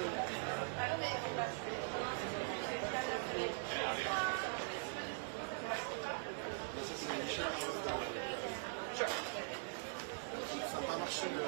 Ça, c'est Michel qui va Sure. Ça n'a pas marché le.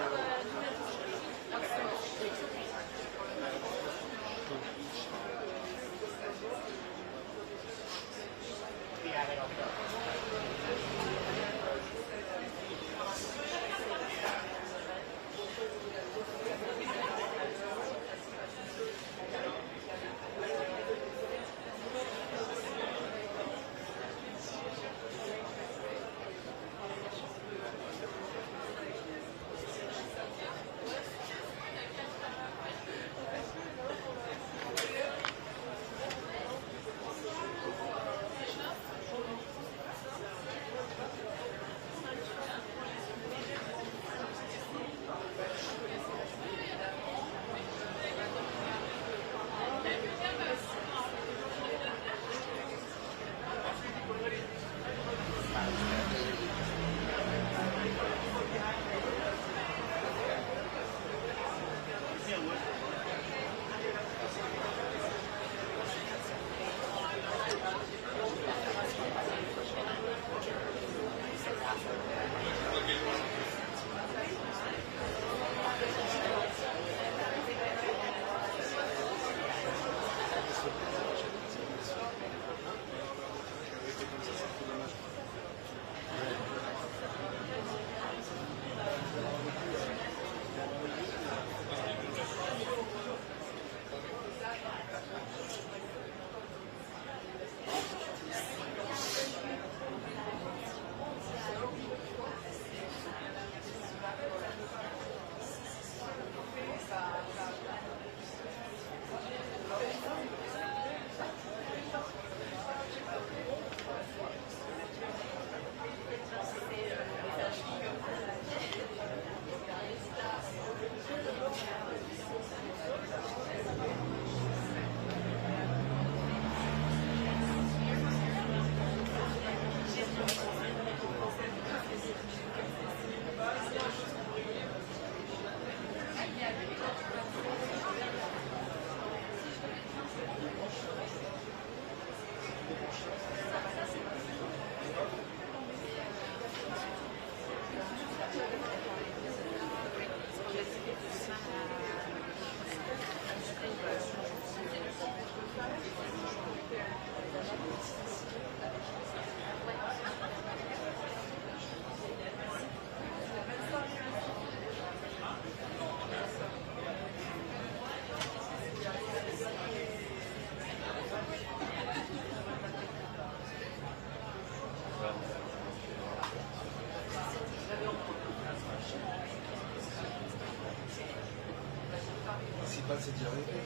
Le principal, c'est d'y arriver.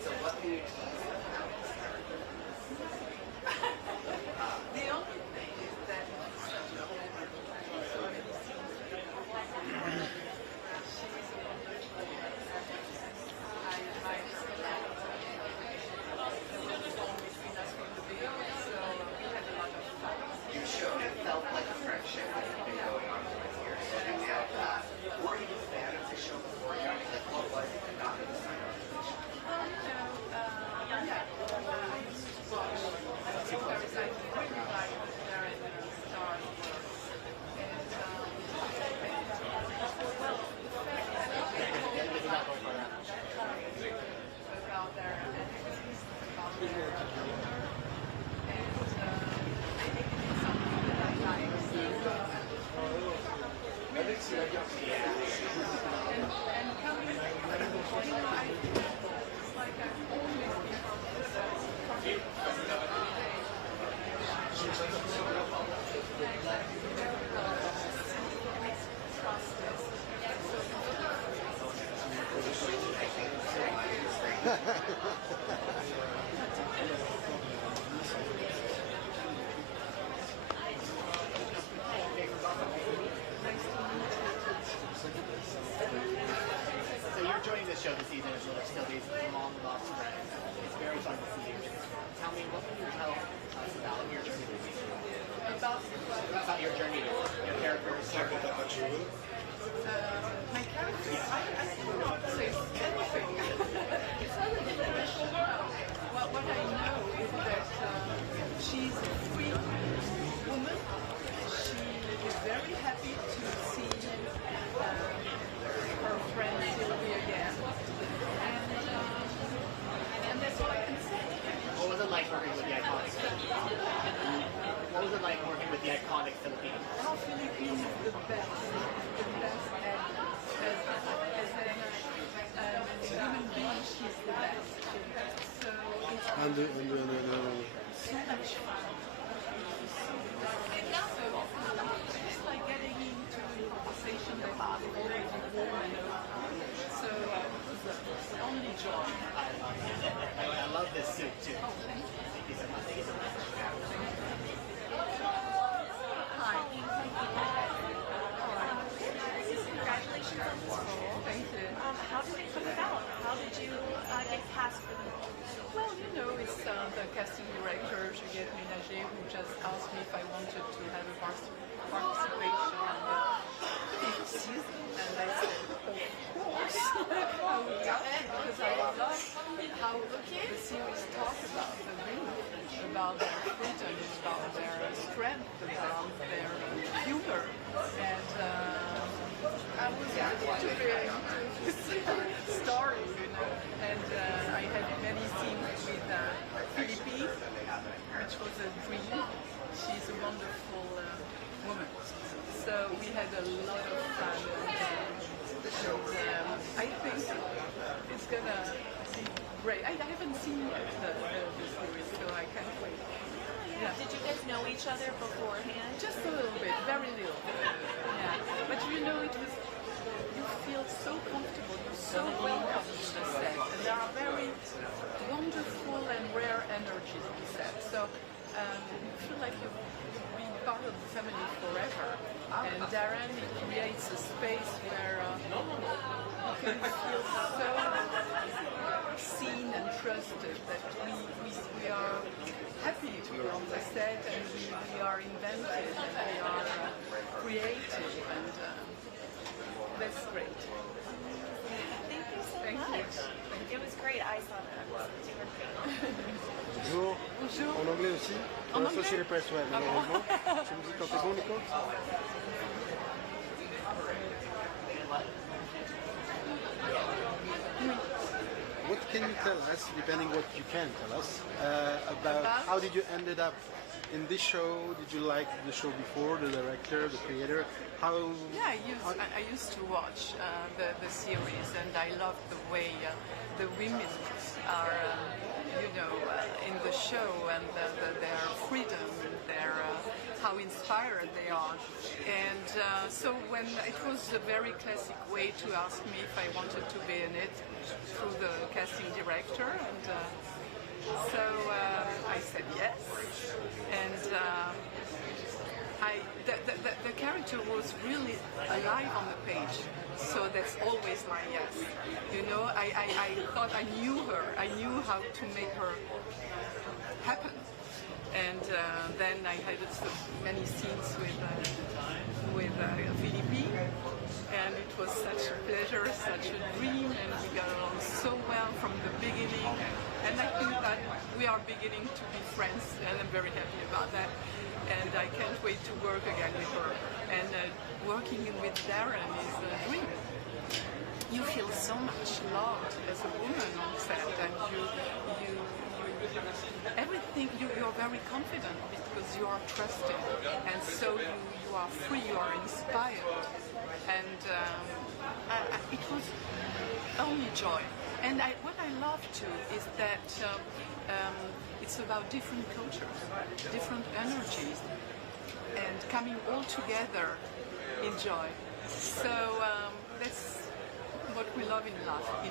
So So you're joining the show this season as well, still these long lost friends. It's very fun to see you. Tell me, what can you tell us about your journey this season? About your journey, your characters. My character, I cannot say anything. It's already finished. What I know is that she's a free woman. She is very happy to see her friend Sylvie again. And that's all I can say. What was it like working with the iconic Philippines? What was it like working with the iconic Philippines? How Philippines is the best actress. As a human being, she's the best. So it's so much fun. So it's just like getting into a conversation that is already warm and open. So it was only joy. I love this suit too. Oh, thank you. Thank you so much. Thank you so much. Congratulations on this role. Thank you. How did it come about? How did you get cast for the role? Well, you know, it's the casting director, Juliette Ménager, who just asked me if I wanted to have a participation in the fifth season. And I said, of course, I would love it, because I love how the series talks about the women, about their freedom, about their strength, about their humor. And I was really into this story, you know. And I had many scenes with Philippe, which was a dream. She's a wonderful woman. So we had a lot of fun. And I think it's gonna be great. I haven't seen yet the series, so I can't wait. Yeah. Did you guys know each other beforehand? Just a little bit, very little. Yeah. But you know, you feel so comfortable, you're so welcome to the set. And there are very wonderful and rare energies on the set. So you feel like you've been part of the family forever. And Darren, he creates a space where you can feel so seen and trusted that we are happy to be on the set, and we are inventive and we are creative, and that's great. Thank you so Thank much. you. It was great. I saw that. You were great. Bonjour. Bonjour. En anglais aussi. En Pour Associated anglais? Press, ouais, malheureusement. Tu me dis quand c'est bon, Nico? What can you tell us, depending what you can tell us, about how did you ended up in this show? Did you like the show before, the director, the creator? How? Yeah, I used to watch the series, and I love the way the women are, in the show, and their freedom, their how inspired they are. And so when it was a very classic way to ask me if I wanted to be in it through the casting director, and so I said yes. And the character was really alive on the page, so that's always my yes. You know, I thought I knew her, I knew how to make her happen. And then I had so many scenes with Philippe, and it was such a pleasure, such a dream, and we got along so well from the beginning. And I think that we are beginning to be friends, and I'm very happy about that. And I can't wait to work again with her. And working with Darren is a dream. You feel so much loved as a woman on set, and everything, you're very confident because you are trusted, and so you are free, you are inspired, and it was only joy. And what I love too is that it's about different cultures, different energies, and coming all together in joy. So that's what we love in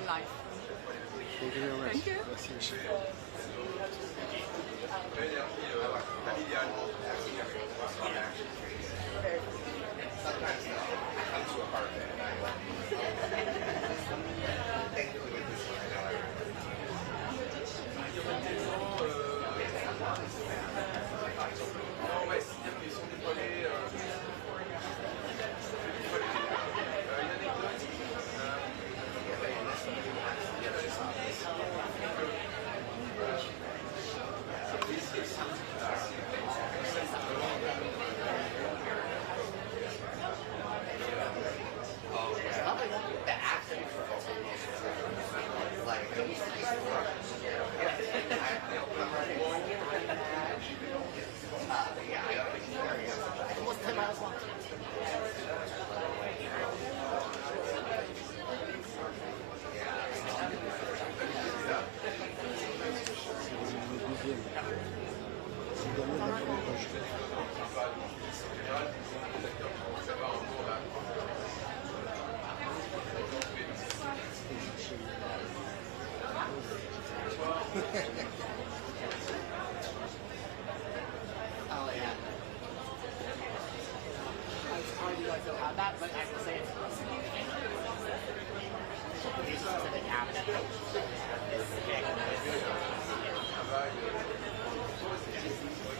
life. Thank you very much. Thank you. Merci. Almost 10 miles long. C'est le dernier de la première page. Oh yeah. I'm sorry you guys don't have that, but I will say it's these specific cabinet. This big.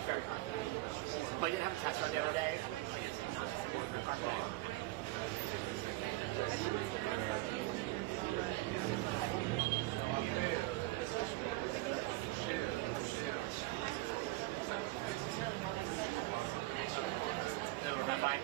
Very hard. But I did have a test run the other day. Bye.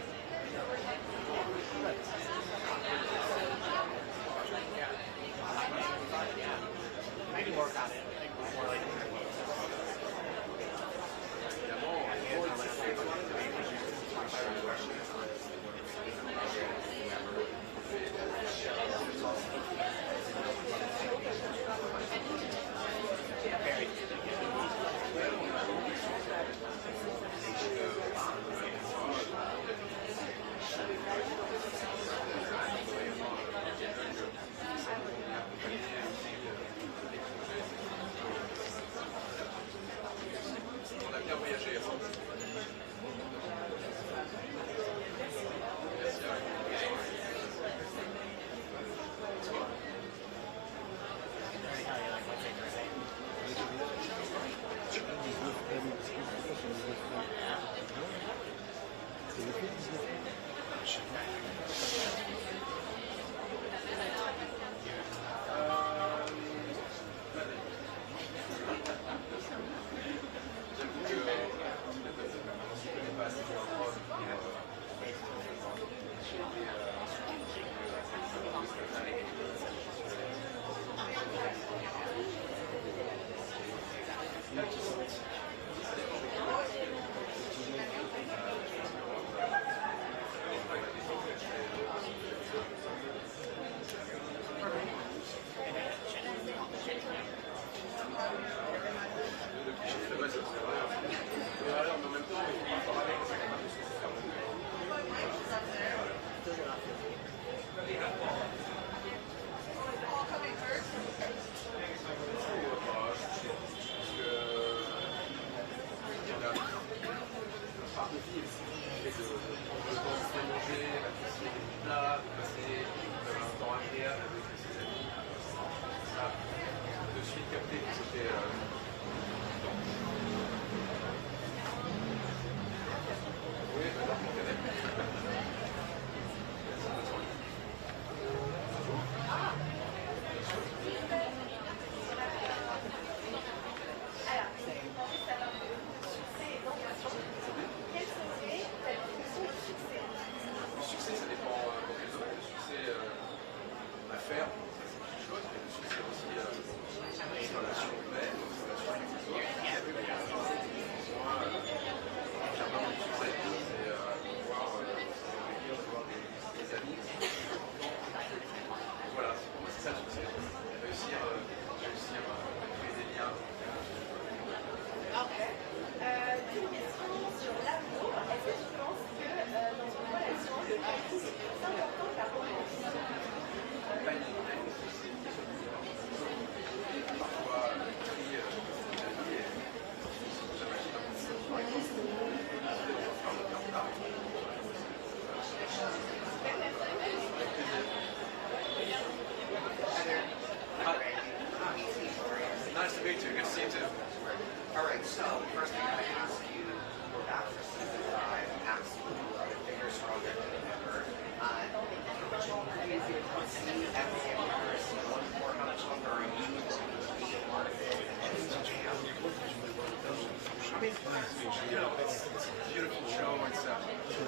to meet you. Good to see you too. All right, so first thing I ask you, we're back for season 5. Absolutely love it. Bigger, stronger than ever. Which longer do you feel you see Emily and Paris going for? How much longer are you looking to be a part of it? And then something else? I mean, you know, it's a beautiful show. It's a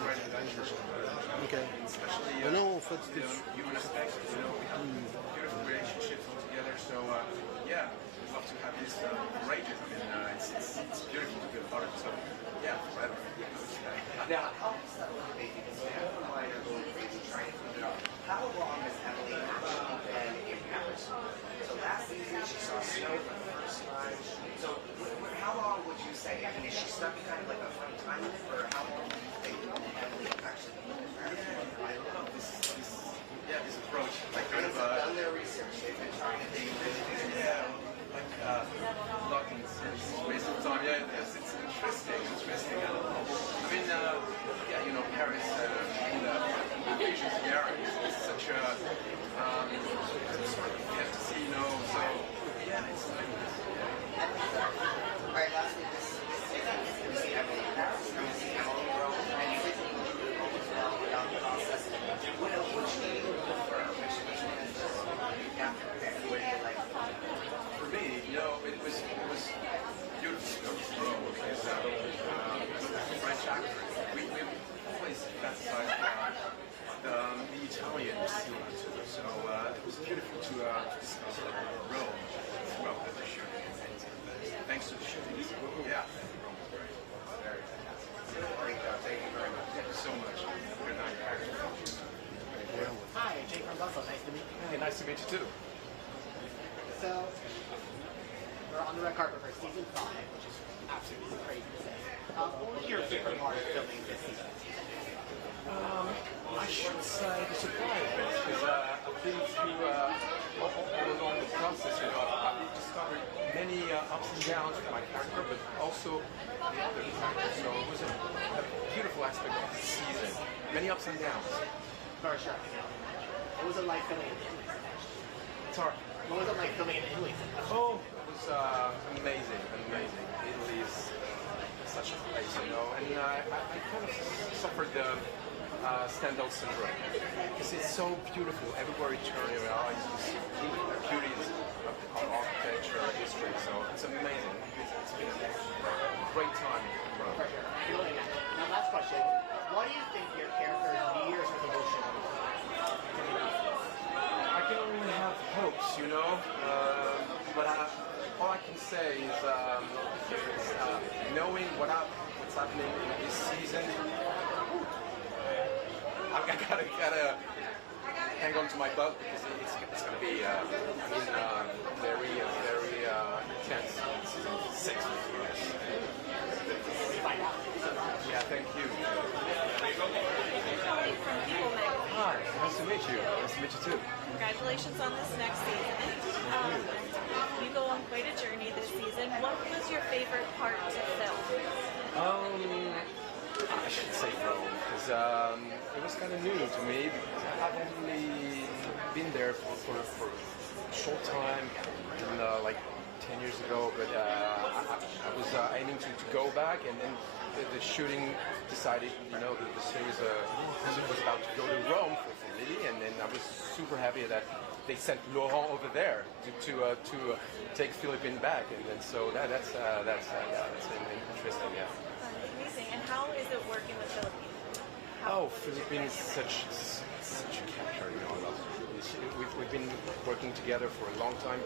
great adventure. Okay. Especially, Non, en fait, you know, human aspects. You know, we have beautiful relationships all together. So, yeah, we'd love to have this great. I mean, it's beautiful to be a part of it. So, yeah, forever. Now, help us settle the baby. Because we have a line going crazy trying to figure out how long has Emily actually been in Paris? So last season she saw snow for the first time. So how long would you say? I mean, is she stuck in kind of like a funny time with it, or how long do you think Emily actually been in Paris? I love this approach. Like kind of Done their research. They've been trying to think really yeah, like locked in space and time. Yeah, yes, it's interesting. I mean, yeah, you know, Paris in the Asian era is such a sort of fantasy, you know. So yeah, it's like All right, lastly, this season, we see Emily in Paris, we see Emily in Rome, and you didn't really know as well about the process. Which do you prefer? Which one is just, you have to pick? What do you like? for me, you know, it was beautiful to go to Rome because the French actor. We always fantasized about the Italian scene too. So it was beautiful to discover Rome throughout the shooting. And thanks to the shooting. Yeah. Rome was very fantastic. Great job. Thank you very much. Thank you so much. Good night. Hi, Jake from Buffalo. Nice to meet you. Hey, nice to meet you too. So, we're on the red carpet for season 5, which is absolutely crazy to say. What was your favorite part of filming this season? I should say the supply of it, because I've been through all along the process, you know, I've discovered many ups and downs with my character, but also the other character. So it was a beautiful aspect of the season. Many ups and downs. For sure. What was it like filming in Italy? Sorry. What was it like filming in Italy? Oh, it was amazing. Italy is such a place, you know, and I kind of suffered the Stendhal syndrome because it's so beautiful everywhere you turn your eyes. You see the beauties of architecture, history. So it's amazing. It's been a great time in Rome. For sure. Really nice. Now, last question. What do you think your character's New Year's resolution is? I can only have hopes, you know. But all I can say is knowing what's happening in this season. I gotta hang on to my butt because it's gonna be very intense. Season 6. Find out. Yeah, thank you. Tony from People Magazine. Hi, nice to meet you. Nice to meet you too. Congratulations on this next season. You go on quite a journey this season. What was your favorite part to film? I should say Rome because it was kind of new to me because I haven't really been there for a short time, like 10 years ago. But I was aiming to go back, and then the shooting decided, you know, the series was about to go to Rome for Lily, and then I was super happy that they sent Laurent over there to take Philippine back, and then so that's interesting, yeah. Amazing. And how is it working with Philippines? Oh, Philippines is such a character, you know. I love it. We've been working together for a long time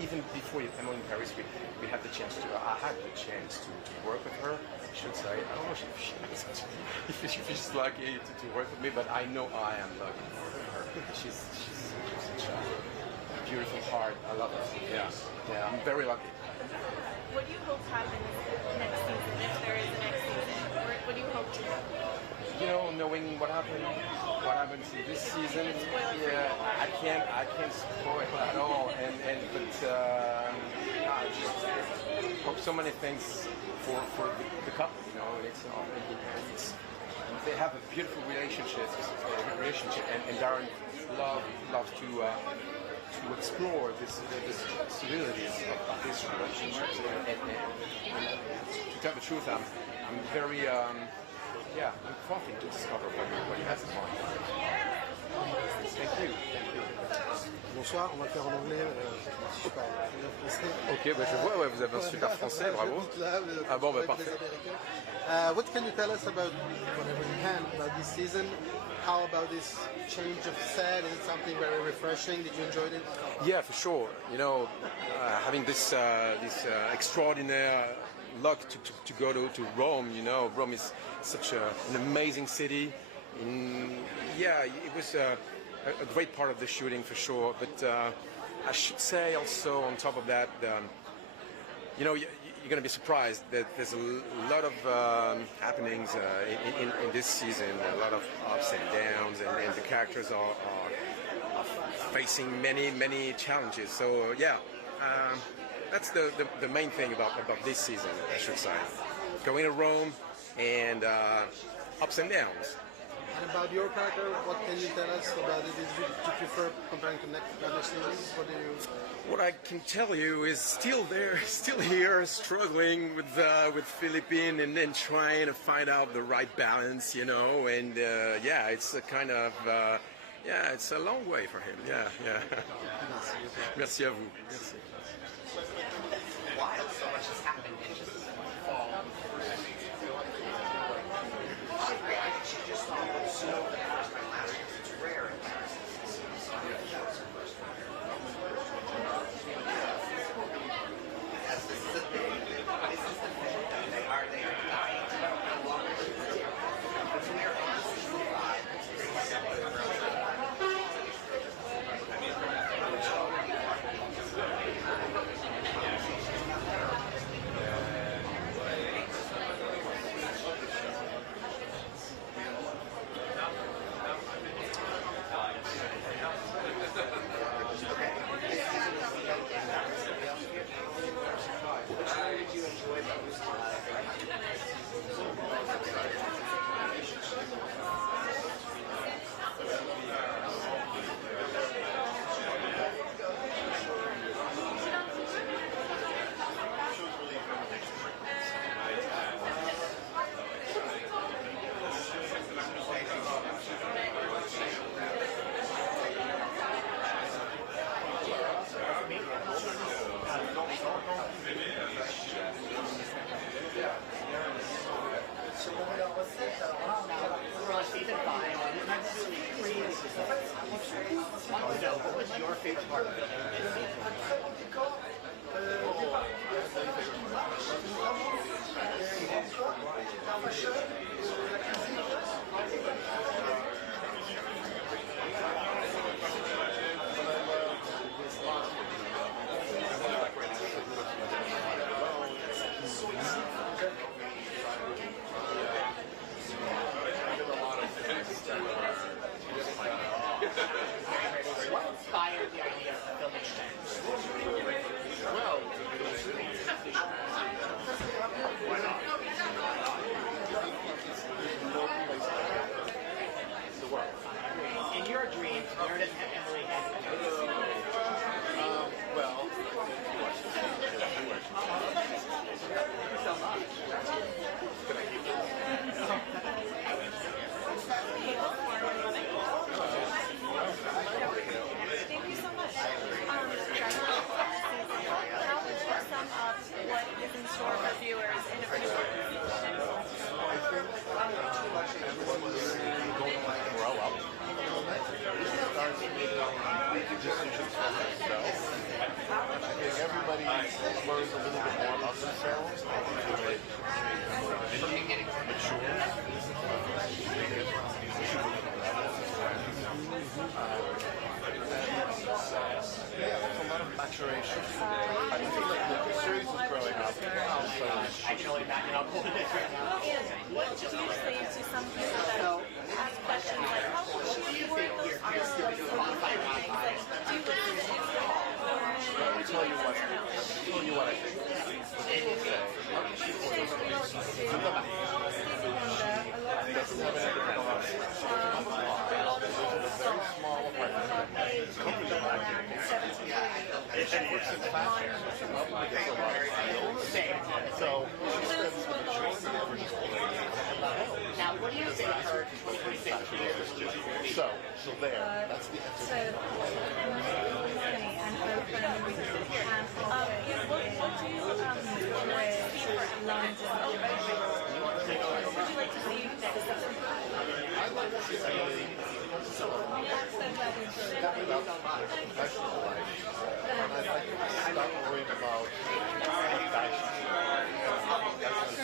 even before Emily in Paris. We had the chance to. I had the chance to work with her. I should say. I don't know if she's lucky to work with me, but I know I am lucky for her. She's such a beautiful heart. I love her. Yeah. I'm very lucky. What do you hope happens next season, if there is a next season? Or what do you hope to do? You know, knowing what happens in this season, yeah, I can't spoil at all. But I just hope so many things for the couple. You know, it's they have a beautiful relationship, and Darren loves to to explore this possibilities of this relationship. And to tell the truth, I'm very I'm confident to discover what he has in mind. Thank you. Bonsoir, on va le faire en anglais. Super. Ok, bah je vois, ouais, vous avez un super français, bravo. Ah bon, bah parfait. What can you tell us about whatever you can about this season? How about this change of set? Is it something very refreshing? Did you enjoy it? Yeah, for sure. You know, having this extraordinary luck to go to Rome. You know, Rome is such an amazing city. It was a great part of the shooting for sure. But I should say also on top of that, you know, you're going to be surprised that there's a lot of happenings in this season, a lot of ups and downs, and the characters are facing many challenges. So that's the main thing about this season, I should say. Going to Rome and ups and downs. And about your character, what can you tell us about it? Did you prefer comparing to other series? What I can tell you is still here, struggling with Philippine and then trying to find out the right balance, you know. And it's a kind of it's a long way for him. Yeah. Merci à vous. Merci. Wild, so much has happened in just fall. She just saw snow for the first time last year. It's rare in Paris. So that was her first time. Yes, this is the thing. This is the thing. They are dying to know how long it is. Because we are on season 5. It's pretty similar. We're on season 5. What was your favorite part of filming this season? What inspired the idea of filming this? Well, In your dreams, where does Emily head to this season? well, So much. Thank you so much. How would you sum up what is in store for viewers in a few words? grow up. Start making decisions for themselves. I think everybody learns a little bit more about themselves. I think they mature. It's a lot of maturation. I feel like the series is growing up. So I can only imagine how cool it is right now. What would you say to some people that ask questions like, how will she afford those skills or things like, do you listen to let me tell you what I think. Doesn't have anything to do with very small apartment. Comfortable. And she works in fashion, so she probably gets a lot of deals. So she spends the majority of her time. Now, what do you think her 26 years? So there, that's the So, answer. and open. What do you like to see for London? Would you like to see I like to see somebody step it up in professional life. And I'd like to stop worrying about fashion. That's just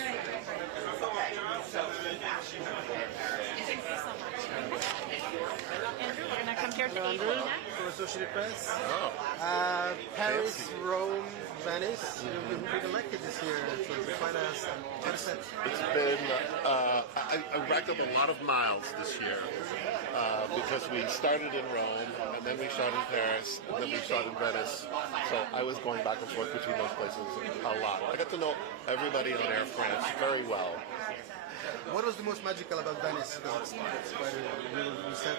Andrew, we're going to come here to Andrew, AV next. from Associated Press. Oh. Paris, Fancy. Rome, Venice. You've been elected this year to quite a set. It's been, I racked up a lot of miles this year because we started in Rome, and then we shot in Paris, and then we shot in Venice. So I was going back and forth between those places a lot. I got to know everybody on Air France very well. What was the most magical about Venice? Because it's quite a real set.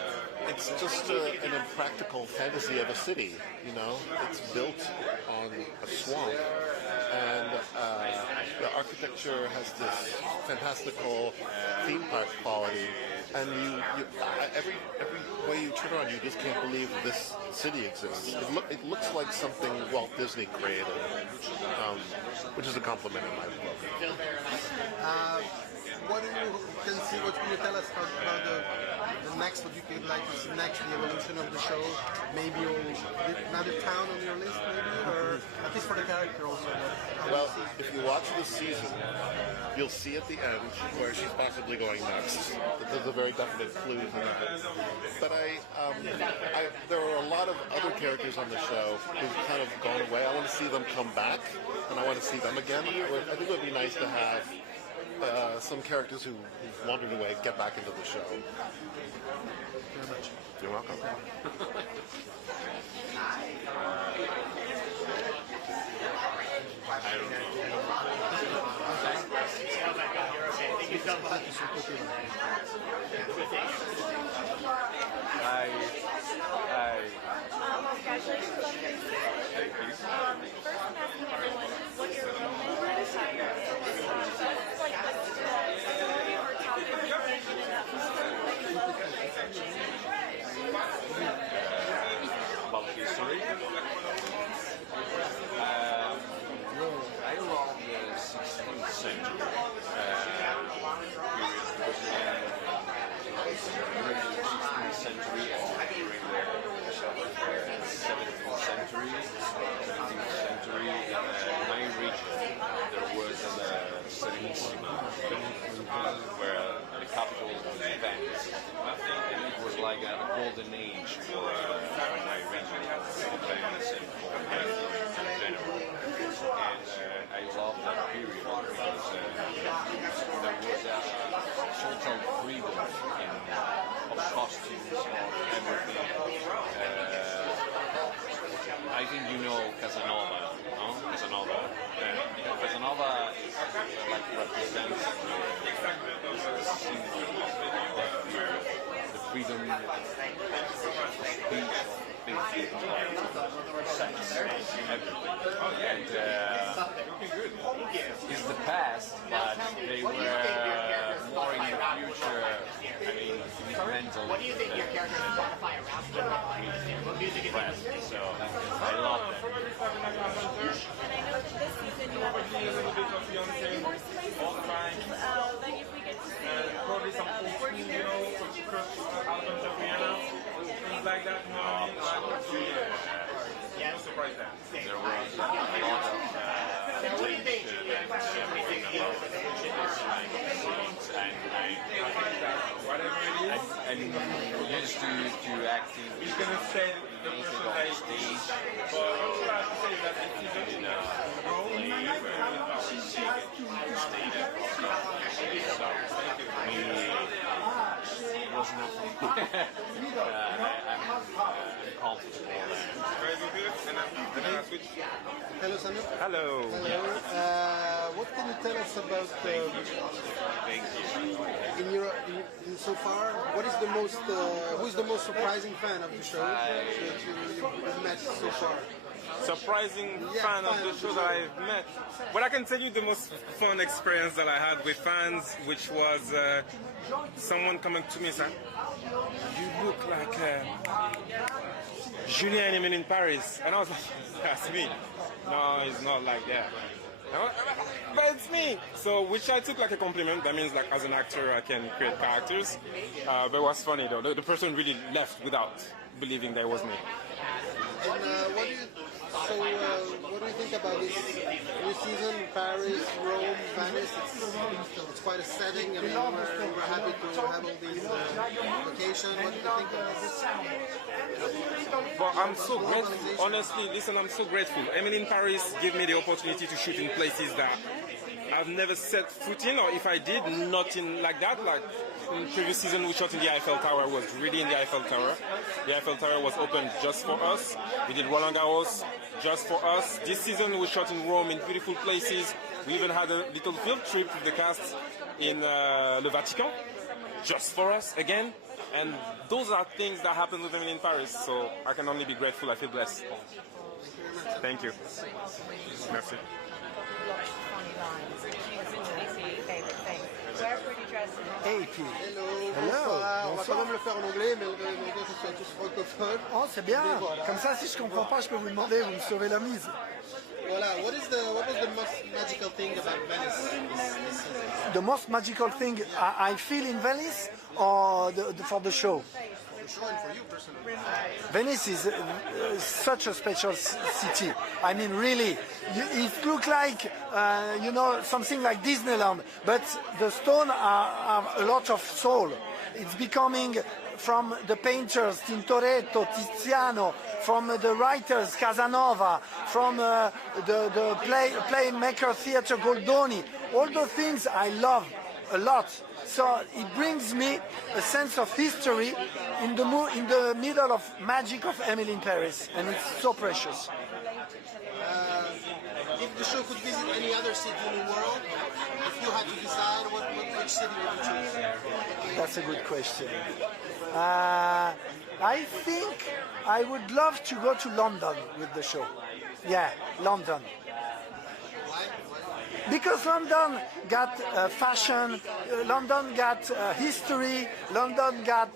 It's just an impractical fantasy of a city, you know? It's built on a swamp, and the architecture has this fantastical theme park quality, and every way you turn around, you just can't believe this city exists. It looks like something Walt Disney created, which is a compliment in my book. What can you tell us about the next, what you could like to see next, the evolution of the show? Maybe another town on your list, maybe? Or at least for the character also? Well, if you watch the season, you'll see at the end where she's possibly going next. There's a very definite clue to that. But there are a lot of other characters on the show who've kind of gone away. I want to see them come back, and I want to see them again. I think it would be nice to have some characters who've wandered away get back into the show. Very much. You're welcome. Thank you so much. Congratulations on your Thank you. First, I'm asking everyone what your Roman attire is. Like the story or topic that you're thinking enough About history. I love the 16th century period because during the 16th century and during the 17th century, in my region, there was a Serenissima, where the capital was Venice, and it was like a golden age for my region, Venice and for Italy in general. And I love that period because there was a total freedom of costumes, of everything. I think you know Casanova, no? Casanova. Casanova like represents the symbol of the freedom of speech, of thinking, of sex, everything. And it's the past, but they were more in the future. I mean, mental. What do you think your character is modify around what music is present, so I love them. And I know that this season you have a few more spaces that if we get to see Probably some old school, you know, some first albums of Rihanna, things like that, you know what I mean? I would be no surprise there. There was a lot of what do you think? Whatever it is, and used to acting he's going to say the music person on that stage. but what I have to say is that this season, Rome, It was nothing. I'm comfortable there. very good, and then I switch. Hello, Samuel. Hello. Hello. what can you tell us about in so far? What is the most who is the most surprising fan of the show that you've met so far? Surprising fan of the show that I've met. But I can tell you the most fun experience that I had with fans, which was someone coming to me and saying, "You look like Julien Emile in Paris," and I was like, "That's me." No, it's not like that. But it's me. So, which I took like a compliment. That means like as an actor, I can create characters. But it was funny though. The person really left without believing that it was me. And what do you think about this new season? Paris, Rome, Venice. It's quite a setting. I mean, we're happy to have all these locations. What do you think about this? But I'm so grateful. Honestly, listen, I'm so grateful. Emily in Paris gave me the opportunity to shoot in places that I've never set foot in, or if I did, not in like that. Like in previous season, we shot in the Eiffel Tower. Was really in the Eiffel Tower. The Eiffel Tower was open just for us. We did Roland Garros just for us. This season, we shot in Rome in beautiful places. We even had a little field trip with the cast in Le Vatican, just for us again. And those are things that happen with Emily in Paris. So I can only be grateful. I feel blessed. Thank you. Merci. AP. Hello. On va quand même le faire en anglais, mais on va que ce soit tous francophones. Oh, c'est bien. Comme ça, si je comprends pas, je peux vous demander, vous me sauvez la mise. Voilà. What was the most magical thing about Venice? The most magical thing I feel in Venice, or for the show? For sure, and for you personally. Venice is such a special city. I mean, really, it looks like, something like Disneyland, but the stone have a lot of soul. It's becoming from the painters, Tintoretto, Tiziano, from the writers, Casanova, from the playmaker theater, Goldoni. All those things I love a lot. So it brings me a sense of history in the middle of magic of Emily in Paris, and it's so precious. If the show could visit any other city in the world, if you had to decide, which city would you choose? That's a good question. I think I would love to go to London with the show. Yeah, London. Because London got fashion, London got history, London got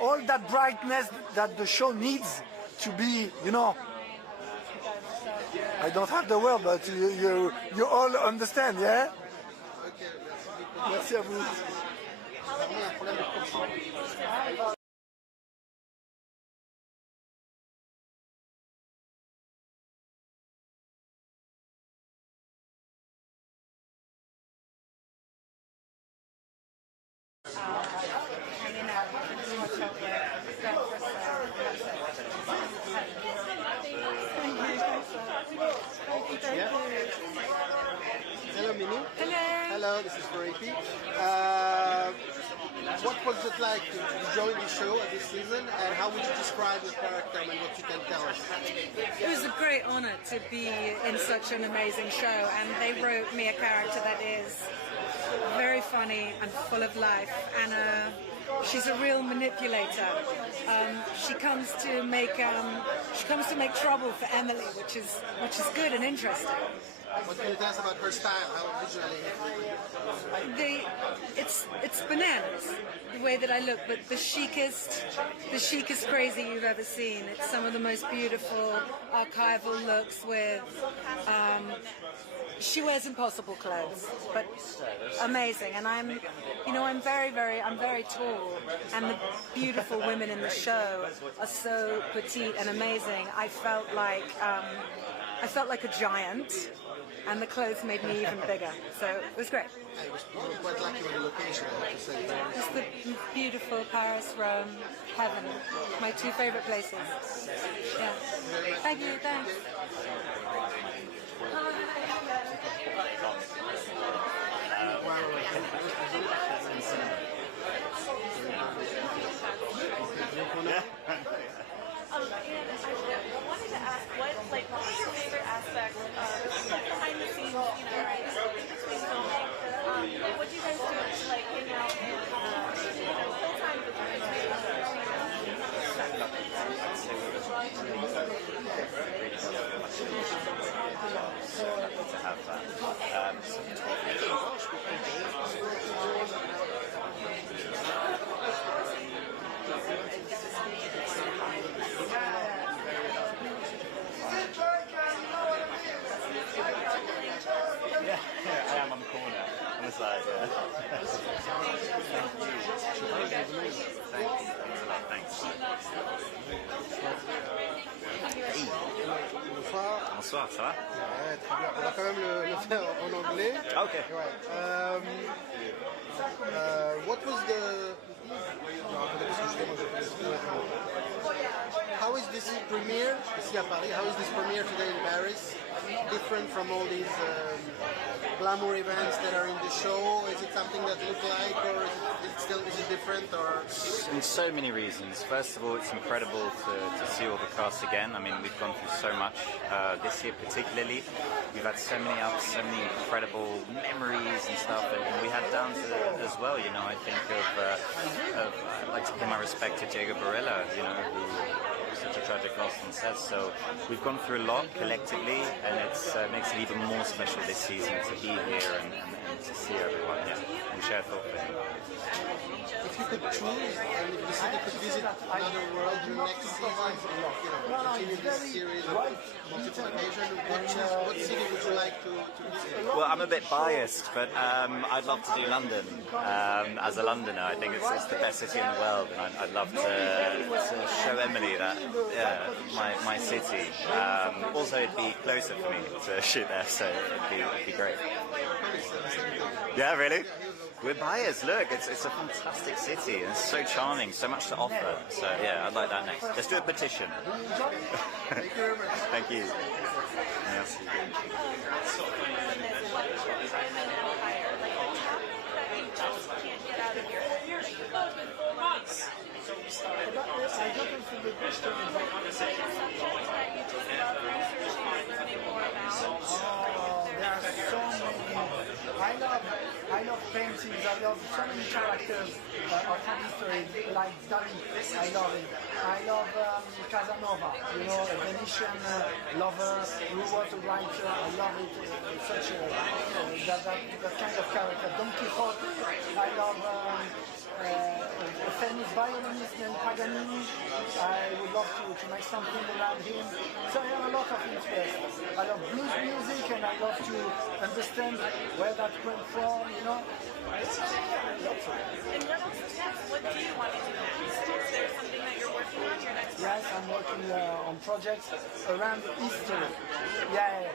all that brightness that the show needs to be, I don't have the word, but you all understand, yeah? Merci à vous. Hello, Minnie. Hello. Hello, this is for AP. What was it like to join the show this season, and how would you describe your character and what you can tell us? It was a great honour to be in such an amazing show, and they wrote me a character that is very funny and full of life, and she's a real manipulator. She comes to make trouble for Emily, which is good and interesting. What can you tell us about her style? How visually? It's bananas the way that I look, but the chicest crazy you've ever seen. It's some of the most beautiful archival looks with. She wears impossible clothes, but amazing. And I'm very tall, and the beautiful women in the show are so petite and amazing. I felt like a giant, and the clothes made me even bigger. So it was great. I was quite lucky with the location, I have to say. It's the beautiful Paris, Rome, heaven. My two favorite places. Yeah. Thank you. Thanks. I wanted to ask, what was your favorite aspect behind the scenes? Bonsoir, ça va? Ouais, très bien. On va quand même le faire en anglais. Ah, ok. Ouais. What was the... Non, attendez, parce que je vais How is this premiere, ici à Paris, how is this premiere today in Paris different from all these glamour events that are in the show? Is it something that look like, or is it different, or? In so many reasons. First of all, it's incredible to see all the cast again. I mean, we've gone through so much this year particularly. We've had so many ups, so many incredible memories and stuff, and we had downs as well, you know. I think I'd like to pay my respect to Diego Barella, you know, who was such a tragic loss on set. So we've gone through a lot collectively, and it makes it even more special this season to be here and to see everyone, yeah, and share thoughts with you. If you could choose, and if the city could visit another world next season, continue this series on multiple occasions, what city would you like to visit? Well, I'm a bit biased, but I'd love to do London. As a Londoner, I think it's the best city in the world, and I'd love to show Emily that, yeah, my city. Also, it'd be closer for me to shoot there, so it'd be great. Yeah, really? We're biased. Look, it's a fantastic city, and it's so charming, so much to offer. So yeah, I'd like that next. Let's do a petition. Thank you very much. Thank you. Merci. I love paintings, I love so many characters of history, like Dali, I love it. I love Casanova, you know, a Venetian lover who was a writer, I love it, such that kind of character. Don Quixote, I love a famous violinist named Paganini. I would love to make something around him. So I have a lot of interest. I love blues music, and I love to understand where that came from, you know. And what else is next? What do you want to do next? Is there something that you're working on your next Yes, I'm working on projects around history. Yeah,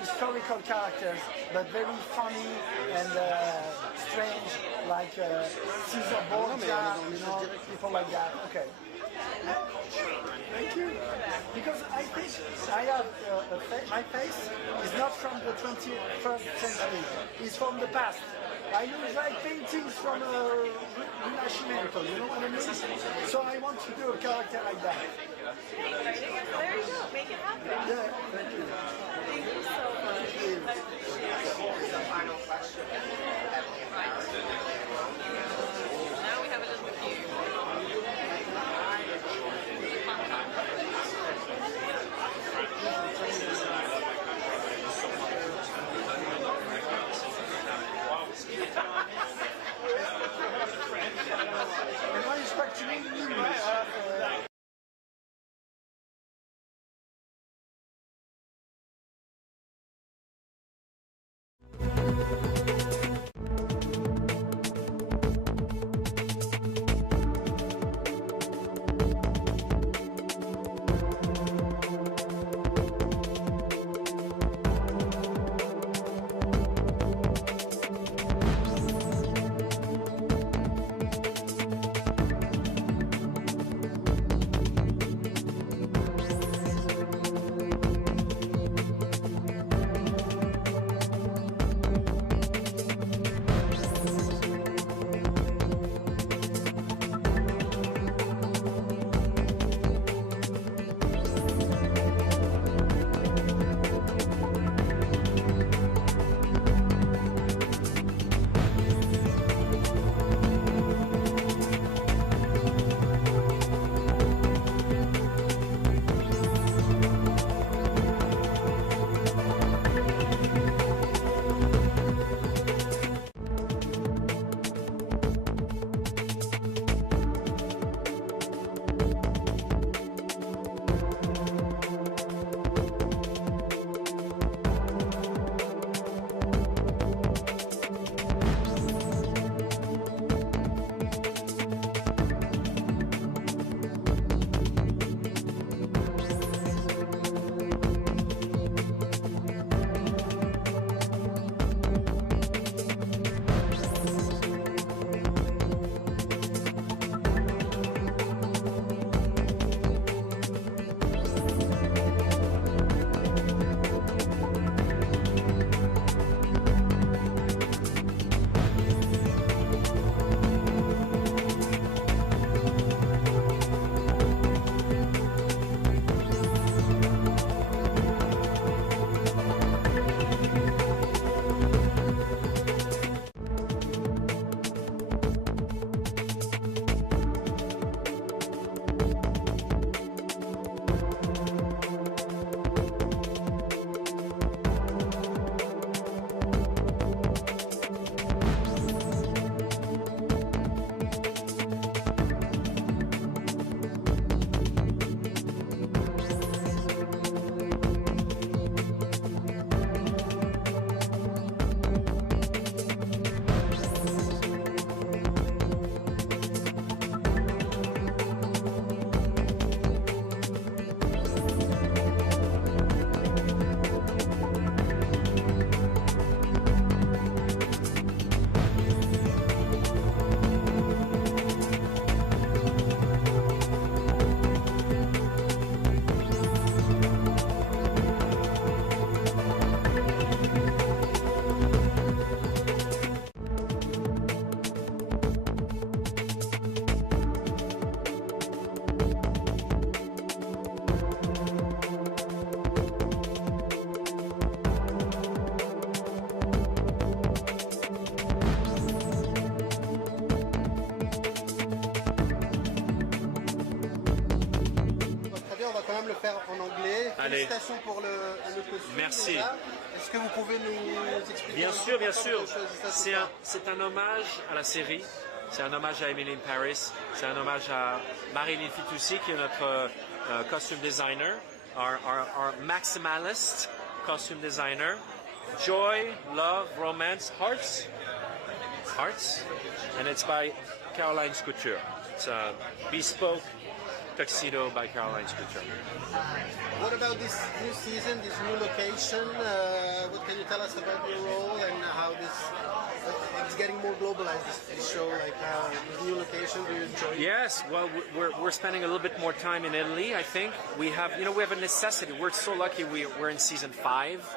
historical characters, but very funny and strange, like Caesar Borgia, you know, people like that. Okay. Thank you. Because I think I have my face is not from the 21st century. It's from the past. I use like paintings from Rinascimento, you know what I mean? So I want to do a character like that. There you go. Make it happen. Yeah, thank you. Thank you so much. Final question. Now we have a little review. And I expect to meet you. félicitations pour le costume. Merci. Est-ce que vous pouvez nous expliquer Bien un sûr, peu bien comment sûr. vous choisissez ça, C'est un hommage à la série. C'est un hommage à Emily in Paris. C'est un hommage à Marilyn Fitoussi, qui est notre costume designer, our maximalist costume designer. Joy, love, romance, hearts, and it's by Caroline's Couture. It's a bespoke tuxedo by Caroline's Couture. What about this new season, this new location? What can you tell us about your role and how it's getting more globalized, this show, like this new location? Do you enjoy it? Yes, well, we're spending a little bit more time in Italy, I think. We have a necessity. We're so lucky we're in season 5.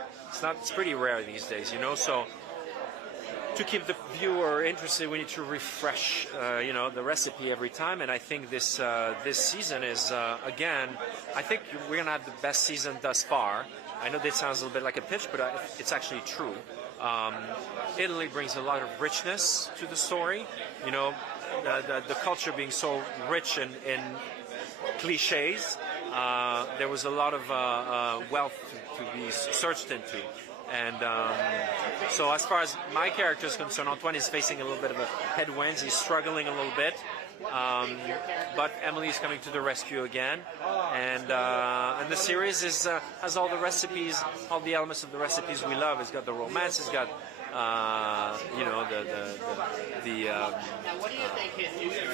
It's pretty rare these days, so to keep the viewer interested, we need to refresh, the recipe every time. And I think this season is, again, I think we're going to have the best season thus far. I know that sounds a little bit like a pitch, but it's actually true. Italy brings a lot of richness to the story. The culture being so rich in cliches. There was a lot of wealth to be searched into. And so as far as my character is concerned, Antoine is facing a little bit of a headwinds. He's struggling a little bit. But Emily is coming to the rescue again. And the series has all the recipes, all the elements of the recipes we love. It's got the romance, it's got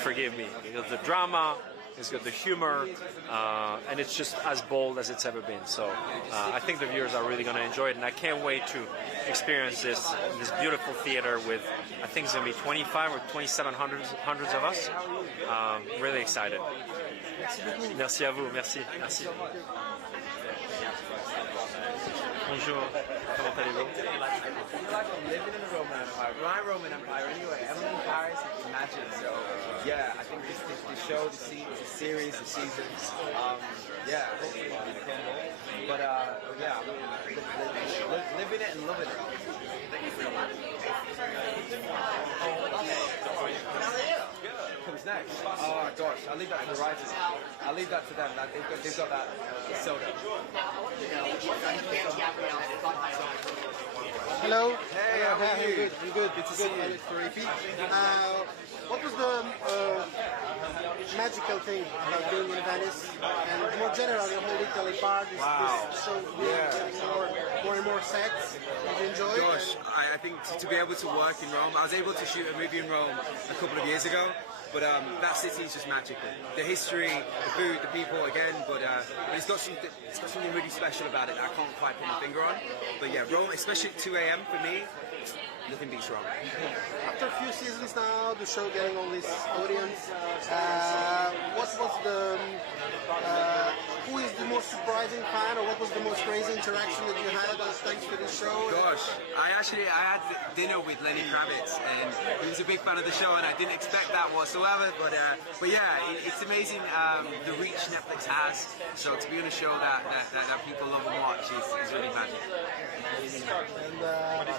forgive me, the drama. It's got the humor, and it's just as bold as it's ever been. So I think the viewers are really going to enjoy it, and I can't wait to experience this beautiful theater with, I think it's going to be 25 or 2,700 of us. Really excited. Merci à vous, merci. Bonjour, comment allez-vous? Living in the Roman Empire, my Roman Empire anyway. Emily in Paris is magic. So yeah, I think the show, the series, the seasons, hopefully it'll be the combo. But living it and loving it. Comes next. Oh gosh, I'll leave that to the writers. I'll leave that to them. They've got that soda. Hello. Hey, how are you? I'm good. Good to see you. What was the magical thing about being in Venice and more generally the whole Italy part? This show getting more and more sets. Did you enjoy it? Gosh, I think to be able to work in Rome, I was able to shoot a movie in Rome a couple of years ago. But that city is just magical. The history, the food, the people, again. But it's got something really special about it that I can't quite put my finger on. But yeah, Rome, especially at 2 a.m. for me, nothing beats Rome. After a few seasons now, the show getting all this audience, what was the who is the most surprising fan, or what was the most crazy interaction that you had thanks to this show? Gosh, I had dinner with Lenny Kravitz, and he was a big fan of the show, and I didn't expect that whatsoever. But yeah, it's amazing the reach Netflix has. So to be on a show that people love and watch is really magic. And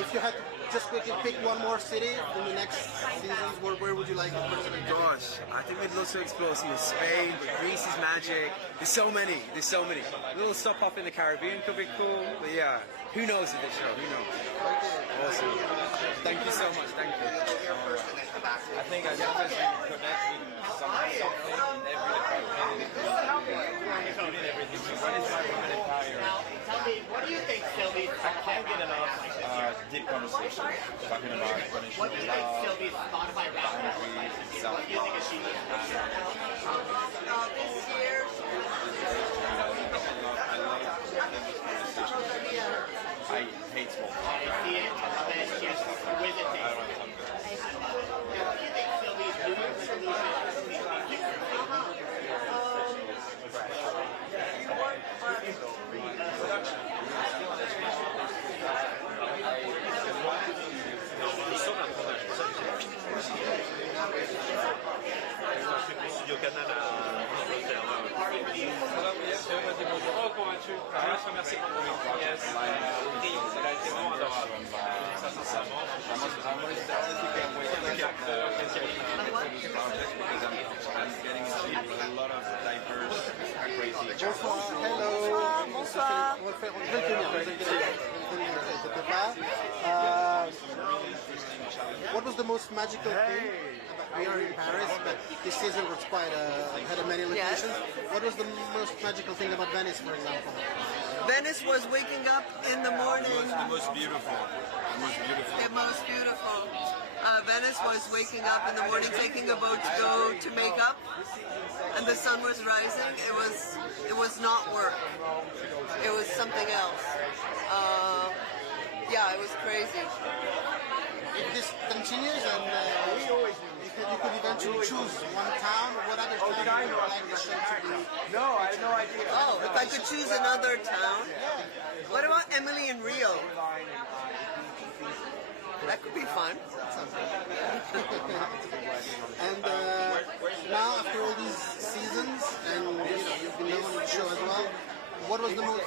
if you had to just quickly pick one more city in the next seasons, where would you like to put it? Gosh, I think we'd love to explore some of Spain, but Greece is magic. There's so many. A little stop off in the Caribbean could be cool, but yeah, who knows with this show? Who knows? Awesome. Thank you so much. Thank you. I think I definitely connect with something in every department, including everything. What is my Roman Empire? Tell me, what do you think, Sylvie? I can't get enough deep conversation talking about punishment, What do you think Sylvie's Spotify rap? boundaries, What do you think is she? I hate small talk. I see it. I love it. She has exquisite taste. What do you think Sylvie's New Year's resolution Studio Canal à Angleterre. Convaincu. Je veux te remercier pour ton pièce. Elle a été vraiment adorable. Ça, sincèrement. Bonsoir. Hello. Bonsoir. On va le faire. Je vais le tenir. T'inquiète pas. What was the most magical thing? We are in Paris, but this season was quite had many locations. What was the most magical thing about Venice, for example? Venice was waking up in the morning. The most beautiful. The most beautiful. Venice was waking up in the morning, taking a boat to go to make up, and the sun was rising. It was not work. It was something else. Yeah, it was crazy. If this continues and you could eventually choose one town, what other town would you like the show to be? No, I have no idea. Oh, if I could choose another town, what about Emily in Rio? That could be fun. And now, after all these seasons, and you've been on the show as well, what was the most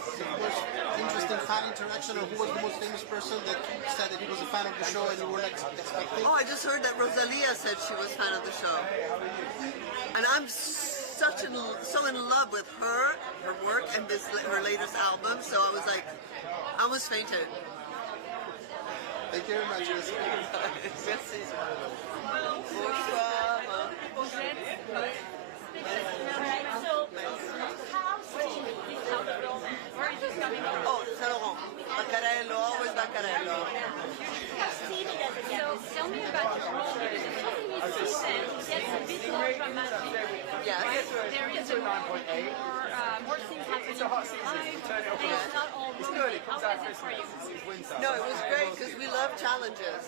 interesting fan interaction, or who was the most famous person that said that he was a fan of the show and you were expecting? Oh, I just heard that Rosalia said she was a fan of the show. And I'm so in love with her work, and her latest album, so I was like, I almost fainted. Thank you very much. Merci. Bonsoir. Oh, Saint Laurent. Baccarello, always Baccarello. So tell me about your role, because it's something you season gets a bit more dramatic. Yes. Right? There is more things happening in life, and it's not all rosy. How was it for you? No, it was great because we love challenges.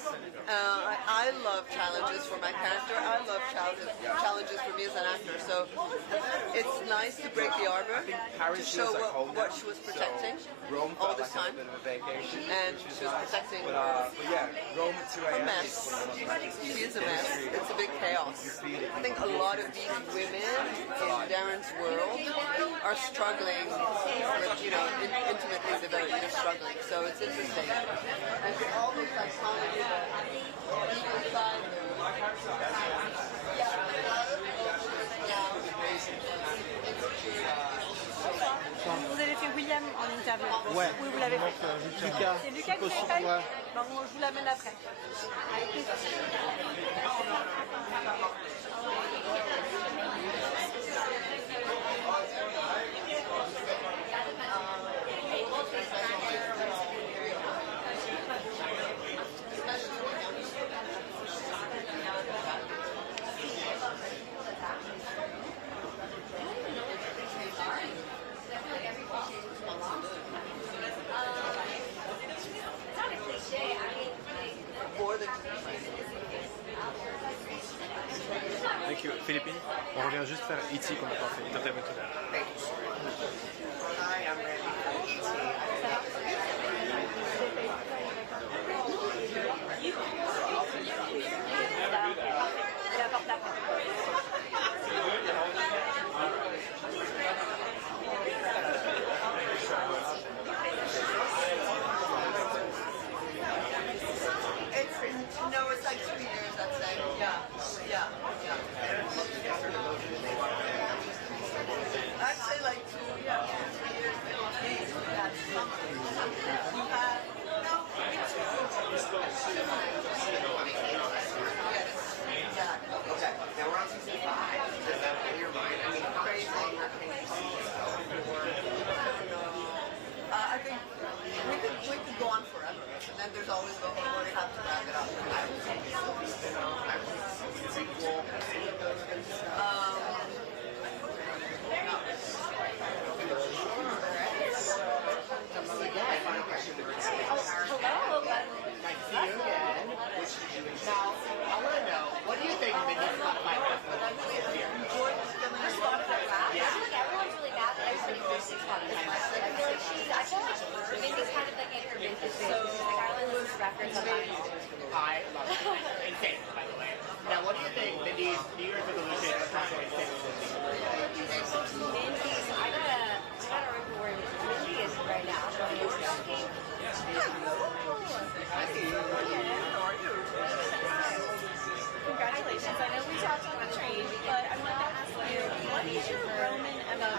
I love challenges for my character. I love challenges for me as an actor. So it's nice to break the armor, to show what she was protecting all the time. And she was protecting a mess. She is a mess. It's a big chaos. I think a lot of these women in Darren's world are struggling with, intimately developing, they're struggling. So it's interesting. And all those iconic Vous avez fait William en interview. Ouais. Oui, vous l'avez fait. Lucas. C'est Lucas qui l'a fait. Ouais. Bon, je vous l'amène après. Thank you. Philippines, on revient juste faire E.T. qu'on n'a pas fait. Entertainment Tonight. Hi, I'm Randy from E.T. It's like 2 years, I'd say. Yeah. I'd say like 2 years. Okay, now we're on season 5. Does that blow your mind? I mean, how much longer can you see yourself for? I think we could go on forever, and then there's always the whole where we have to wrap it up. I would say spin-off. I would say sequel. Final question. Hello. Nice to see you again. Now, I want to know, what do you think Minnie's Spotify Festival this year? Yeah. I feel like everyone's really bad, but everybody thinks she's Spotify. I feel like Mindy's kind of like in her vintage phase. Like Ireland loses records on mine. I love it. Insane, by the way. Now, what do you think Mindy's New Year's resolution for 2026 will be? Mindy's, I gotta remember where Mindy is right now. Congratulations. I know we talked on the train, but I wanted to ask you, what is your Roman MO?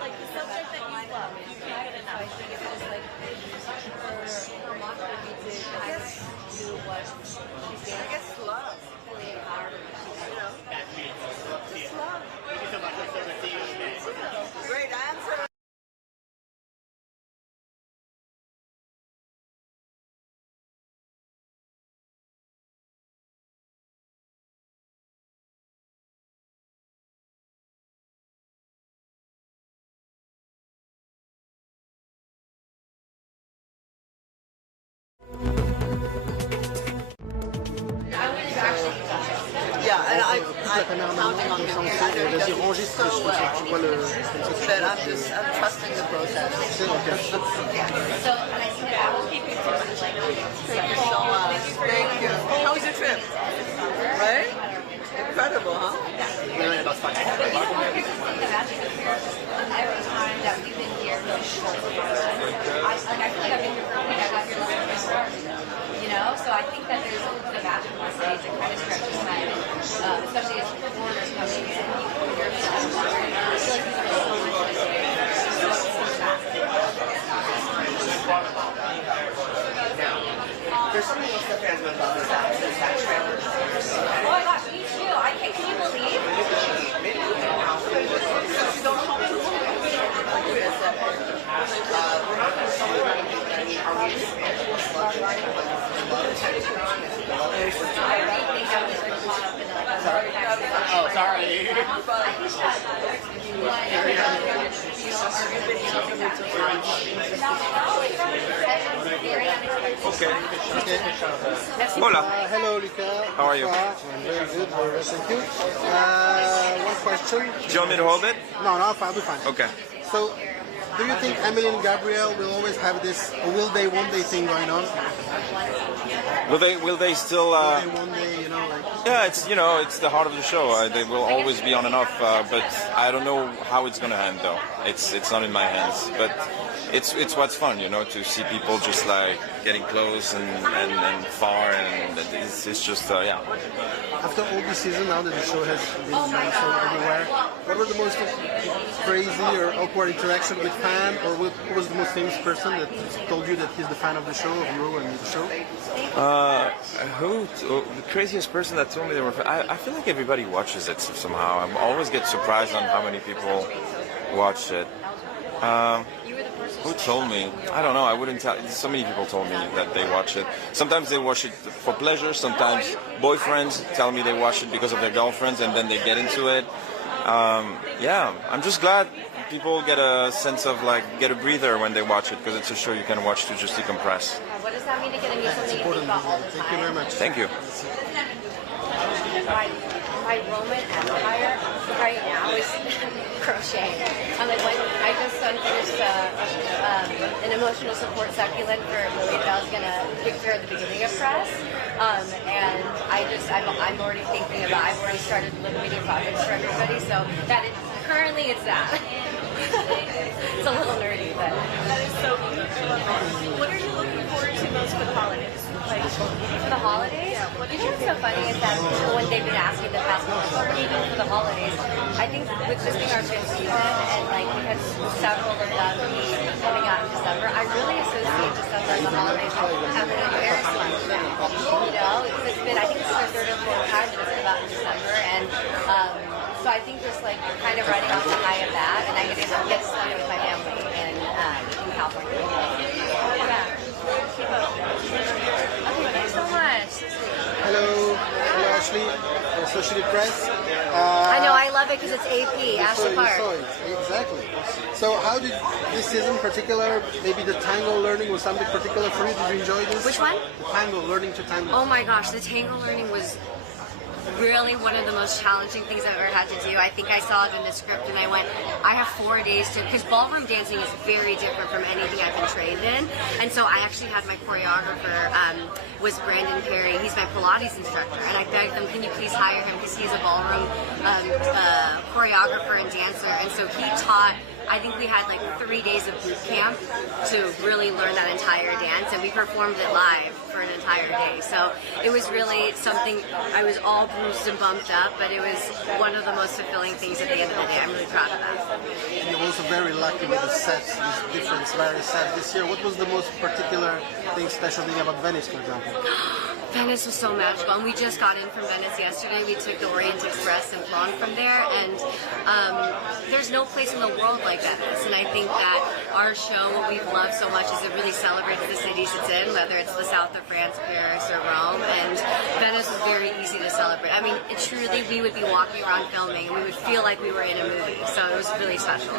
Like the subject that you love? juste la caméra maintenant, comme ça on sait, vas-y, enregistre, je tu vois le... But I'm trusting the process. C'est ok. Thank you so much. Thank you. How was your trip? Right? Incredible, huh? Really about fun. Every time that we've been here for a short time, I feel like I've been here for a week. I got here last December. You know, so I think that there's the magic of the stage that kind of stretches time, especially as foreigners coming in. People here, I feel like there's so much to say. There's something else that fans would love is that trailer. Oh my gosh, me too. Can you believe? Maybe we can now. We're not going to see what I mean. Are we evangelists love Oh, sorry. Okay. Hola. Hello, Luca. How are you? I'm very good. Very well, thank you. One question. Do you want me to hold it? No, I'll be fine. Okay. So, do you think Emily and Gabrielle will always have this, or will they one day thing going on? Will they still? Will they one day, you know, like? Yeah, it's the heart of the show. They will always be on and off, but I don't know how it's gonna end though. It's not in my hands, but it's what's fun, to see people just like getting close and far, and it's just yeah. After all this season, now that the show has been shown everywhere, what was the most crazy or awkward interaction with fan, or who was the most famous person that told you that he's the fan of the show, of you and the show? The craziest person that told me they were. I feel like everybody watches it somehow. I always get surprised on how many people watch it. Who told me? I don't know. I wouldn't tell. So many people told me that they watch it. Sometimes they watch it for pleasure. Sometimes boyfriends tell me they watch it because of their girlfriends, and then they get into it. Yeah, I'm just glad people get a sense of get a breather when they watch it, because it's a show you can watch to just decompress. What does that mean to get to mean something you think about all the time? Thank you very much. Thank you. My Roman Empire right now is crocheting. I'm like, when I just finished an emotional support succulent for Lily that I was gonna picture at the beginning of press, and I'm already thinking about. I've already started little mini projects for everybody, so currently it's that. It's a little nerdy, but that is so cute. What are you looking forward to most for the holidays? For the holidays? You know what's so funny is that when they've been asking the past months, or even for the holidays, I think with this being our fifth season, and we had several of them coming out in December, I really associate December and the holidays with Emily and Paris month. It's been, I think this is our third or fourth time that it's been out in December, and so I think just kind of riding off the high of that, and I get to spend it with my family in California. Yeah. Okay, thanks so much. Hello, Ashley, Associated Press. I know, I love it because it's AP, Ashley Park. Exactly. So how did this season in particular, maybe the tango learning was something particular for you? Did you enjoy this? Which one? The tango, learning to tango. Oh my gosh, the tango learning was really one of the most challenging things I've ever had to do. I think I saw it in the script and I went, I have 4 days to, because ballroom dancing is very different from anything I've been trained in. And so I actually had my choreographer, was Brandon Perry. He's my Pilates instructor. And I begged them, can you please hire him, because he's a ballroom choreographer and dancer. And so he taught, I think we had 3 days of boot camp to really learn that entire dance, and we performed it live for an entire day. So it was really something, I was all bruised and bumped up, but it was one of the most fulfilling things at the end of the day. I'm really proud of that. You're also very lucky with the sets, these different various sets this year. What was the most particular special thing about Venice, for example? Venice was so magical, and we just got in from Venice yesterday. We took the Orient Express and flown from there, and there's no place in the world like Venice. And I think that our show, what we've loved love so much is it really celebrates the cities it's in, whether it's the south of France, Paris, or Rome, and Venice was very easy to celebrate. I mean, truly, we would be walking around filming, and we would feel like we were in a movie, so it was really special.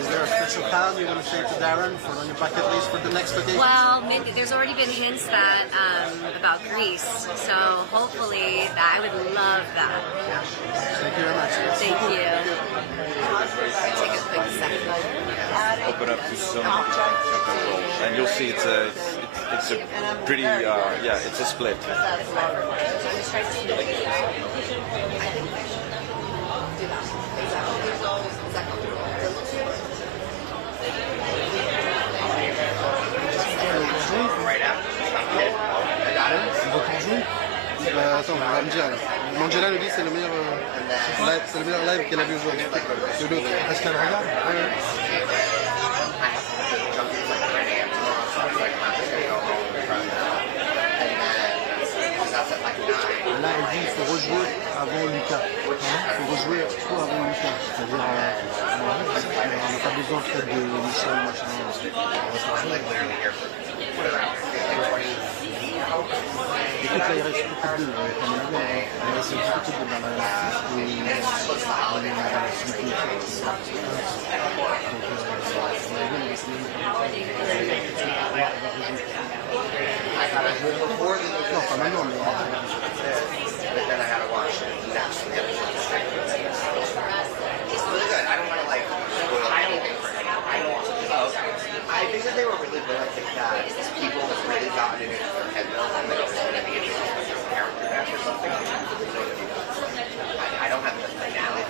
Is there a special town you want to share to Darren for on your bucket list for the next vacation? Well, maybe, there's already been hints that about Greece, so hopefully I would love that. Thank you very much. Thank you. Take a quick second. Open up to some, and you'll see it's a pretty it's a split. Attends, on va me dire là. Mangela nous dit que c'est le meilleur live qu'elle a vu aujourd'hui. De l'autre. Est-ce qu'elle regarde? Là, elle dit qu'il faut rejouer avant Lucas. Il faut rejouer trop avant Lucas. C'est-à-dire, on n'a pas besoin peut-être de Michel, machin. Écoute, là, il reste beaucoup de deux. Il reste beaucoup de deux dans la non, pas maintenant, mais... But then I had to watch naturally episodes of It's really good. I don't want to like spoil anything for anyone. I don't want to. Oh, okay. I think that they were really good. I think that people have really gotten it into their head though, and that it's going to be a character match or something. I don't have the finale,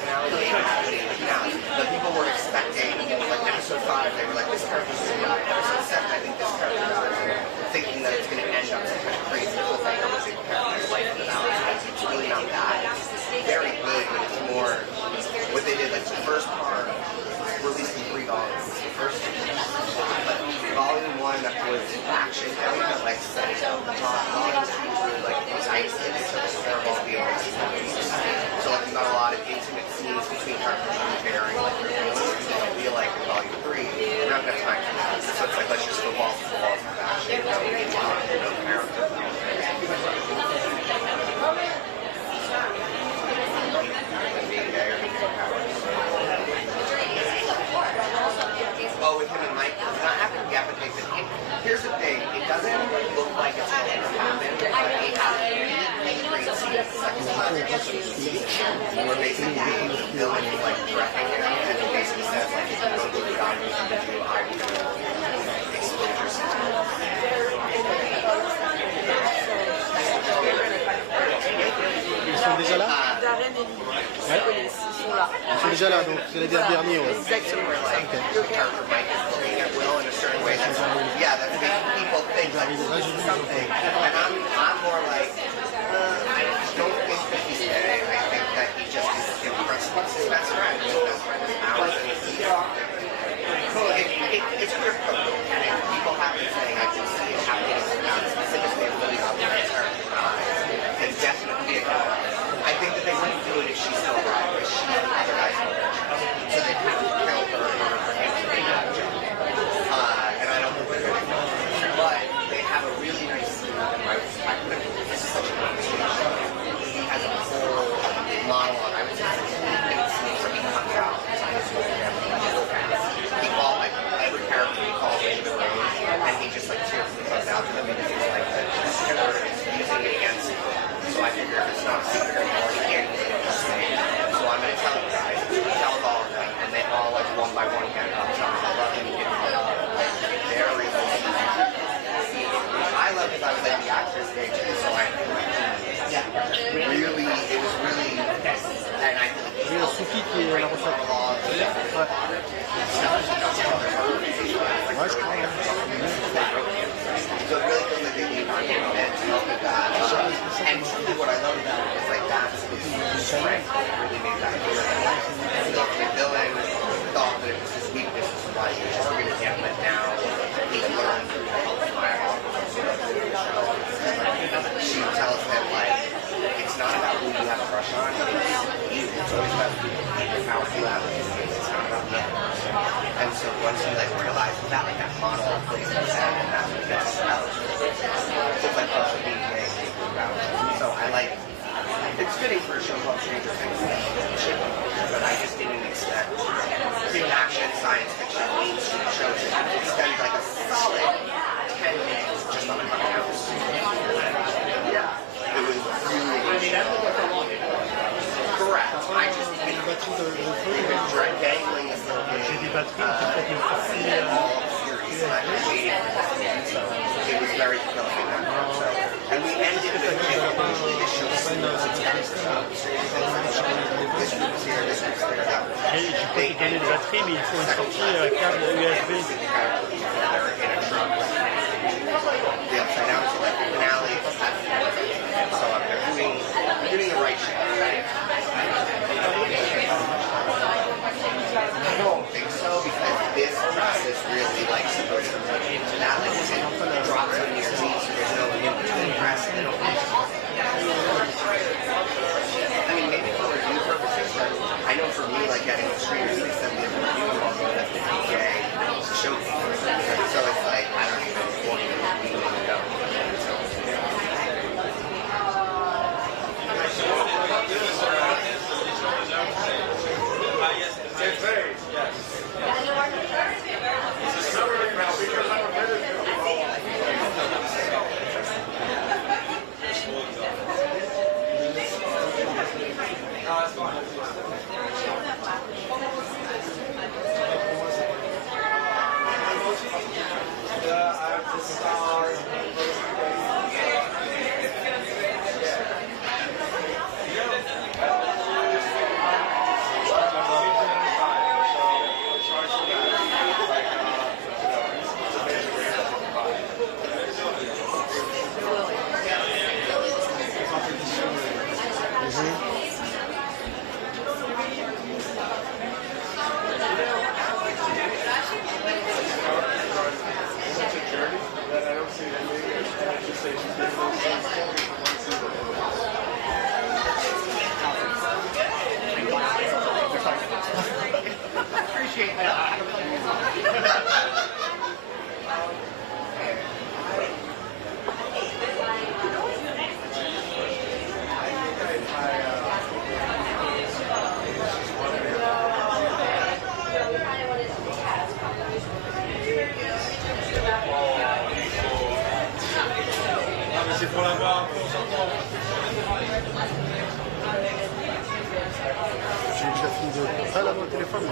but people were expecting, like episode 5, they were like, this character's going to die. Episode 7, I think this character dies. Thinking that it's going to end up some kind of crazy cliffhanger with the character's life in the balance. It's really not that. It's very good, but it's more what they did. Like the first part, released in 3 volumes. The first, but volume 1 that was action heavy, but like setting up the plot. Volume 2 was really like nice and it took care of all the elements. So like there's not a lot of intimate scenes between characters comparing like their feelings. I feel like in volume 3, we're not gonna have time for that. So it's like let's just go walls to walls of action. No character. Oh, with him and Mike, it's not happening yet, but here's the thing, it doesn't look like it's going to happen, but it has a really great scene in the second part where basically the villain is like threatening him, and he basically says, like, if you don't do what I'm going to do, I will explode your system. Ils sont déjà là? Ouais. Ils sont déjà là, donc c'est les derniers. Ouais. Exactement. Like, your character Mike is looking at Will in a certain way that's making people think like something. And I'm more like, I don't think that he's gay. I think that he just is impressed with his best friend. His best friend is ours, and it's weird code. And people have been saying I can see it happening now, specifically really about the character guys. And definitely I think that they wouldn't do it if she's still alive, but she and the other guys are there. So they'd have to kill her in order for him to be that job. And I don't think they're going to do it. But they have a really nice scene, and I put it, this is such a good scene. He has a whole monologue, I would say, 15-minute scene where he comes out and he's he calls, like, every character he calls into the room, and he just, like, cheerfully comes out to them, and he's like, the killer is using it against him. So I figure if it's not a secret anymore, he can't use it against me. So I'm going to tell you guys, tell all of them, and they all, like, one by one get up, tell me I love him, and get him up. Very I love because I was at the actors day too, so I really, it was really, and I J'ai un Souki qui est à la recette. Ouais. Ouais, je crois. So it really feels like they need on him and to help with that. And truly what I love about it is like that's the strength that really made that clear. So the villain thought that it was his weakness, which is why he was just really him, but now he learned to help Maya off. She tells him like, it's not about who you have a crush on, it's you. It's always about how you have it. It's not about me. And so once he like realizes that, like that monologue plays fitting for a show called Stranger Things, but I just didn't expect an action science fiction mainstream show to spend like a solid 10 minutes just on a couple hours. Yeah, it was really. I mean, that's what for long. Correct. I just dangling this little game all series, and I was waiting for this, so it was very thrilling in that part. So, and we ended with usually this show slows its episodes. This group's here, this group's there. Et je peux te donner des batteries, mais il faut une sortie câble USB. In a truck. The upside down to like the finale. So they're doing the right shit. I don't think so, because this process really like supposed to put into that, like it drops in your seat, so there's no in-between press. I mean, maybe for review purposes, but I know for me, like getting streamers, they send me a review of the DK showcase. So it's like, I don't even want to go. Appreciate that. C'est pour l'avoir. J'ai déjà fini de pas l'avoir au téléphone.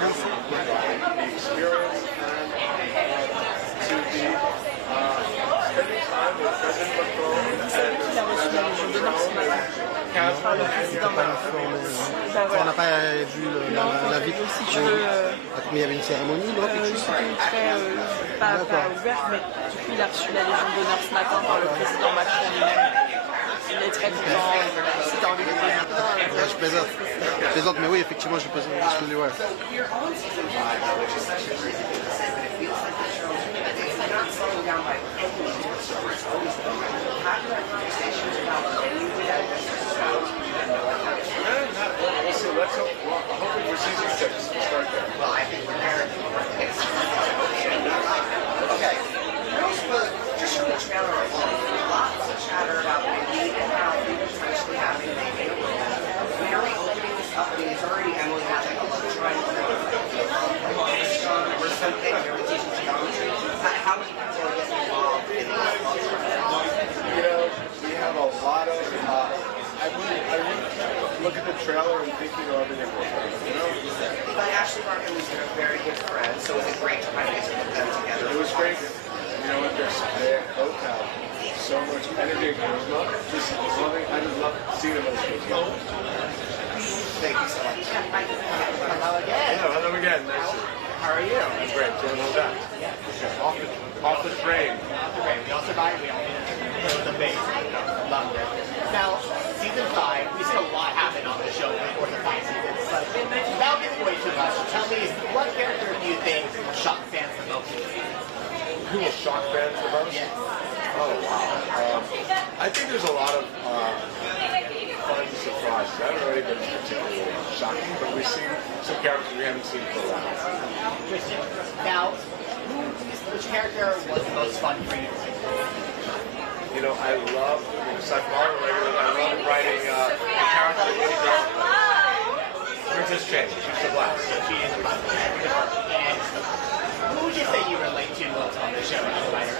the experience and to be spending time with President Macron On n'a pas vu la vitre. Mais il y avait une cérémonie, non? C'était une très pas ouverte, mais du coup il a reçu la Légion d'honneur ce matin par le président Macron lui-même. Il est très content. C'était envie de venir. Je plaisante, mais oui, effectivement, je plaisante. Ouais. Let's hope for season 6. We'll start there. Well, I think we're there. Okay. Just from the trailer alone, lots of chatter about Mindy and how we potentially having Megan in the room. Mary opening this up, I mean, it's already Emily having a love triangle. We're so big, Mary teaching geometry. How many people are getting involved in this love triangle? You know, we have a lot of. I wouldn't look at the trailer and think everything was right. You know? But Ashley Martin was a very good friend, so it was great to kind of get to put them together. It was great. You know what? They both have so much energy and charisma. I just love seeing them as kids. Thank you so much. Hello again. Yeah, hello again. Nice. How are you? I'm great. Doing all that. Off the train. Off the train. We all survived. We all made it to the base. Loved it. Now, season 5, we've seen a lot happen on the show before the 5 seasons. But without giving away too much, tell me, what character do you think will shock fans the most? Who will shock fans the most? Yes. Oh, wow. I think there's a lot of fun surprises. I haven't really been particularly shocking, but we've seen some characters we haven't seen for a while. Christian, now, which character was the most fun for you? You know, I love, aside from all the regulars, I love writing the character that really does Princess Jane. She's the blast. She is the blast. And who would you say you relate to most on the show as a writer?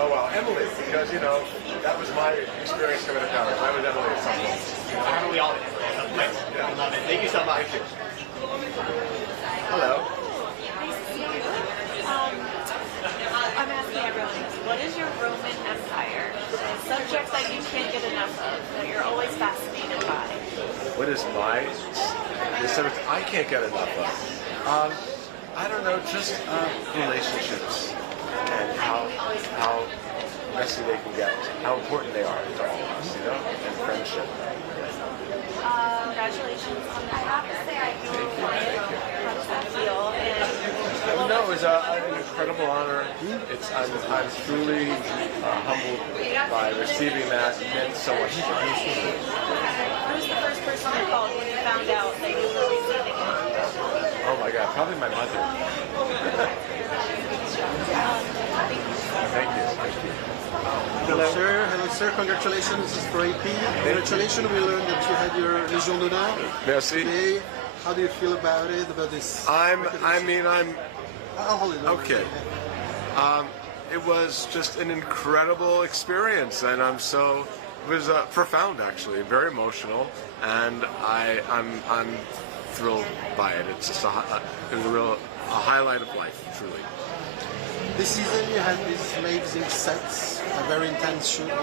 Oh, well, Emily, because, you know, that was my experience coming to Paris. I was Emily at some point. I remember we all did Emily at some point. I love it. Thank you so much. Hello. I'm asking everyone, what is your Roman Empire? A subject that you can't get enough of, that you're always fascinated by. What is the subject I can't get enough of? I don't know, just relationships and how messy they can get, how important they are to all of us, you know, and friendship. Congratulations on that. I have to say, I feel how does that feel? And No, it was an incredible honor. I'm truly humbled by receiving that. It meant so much to me. who's the first person you called when you found out that you were receiving it? Oh my God, probably my mother. Thank you. Hello, sir. Congratulations. This is for AP. Congratulations. We learned that you had your Légion d'honneur Merci. today. How do you feel about it? About this? I'm hold it. okay. It was just an incredible experience, and it was profound, actually, very emotional, and I'm thrilled by it. It's just it was a highlight of life, truly. This season you had these amazing sets, a very intense shooting,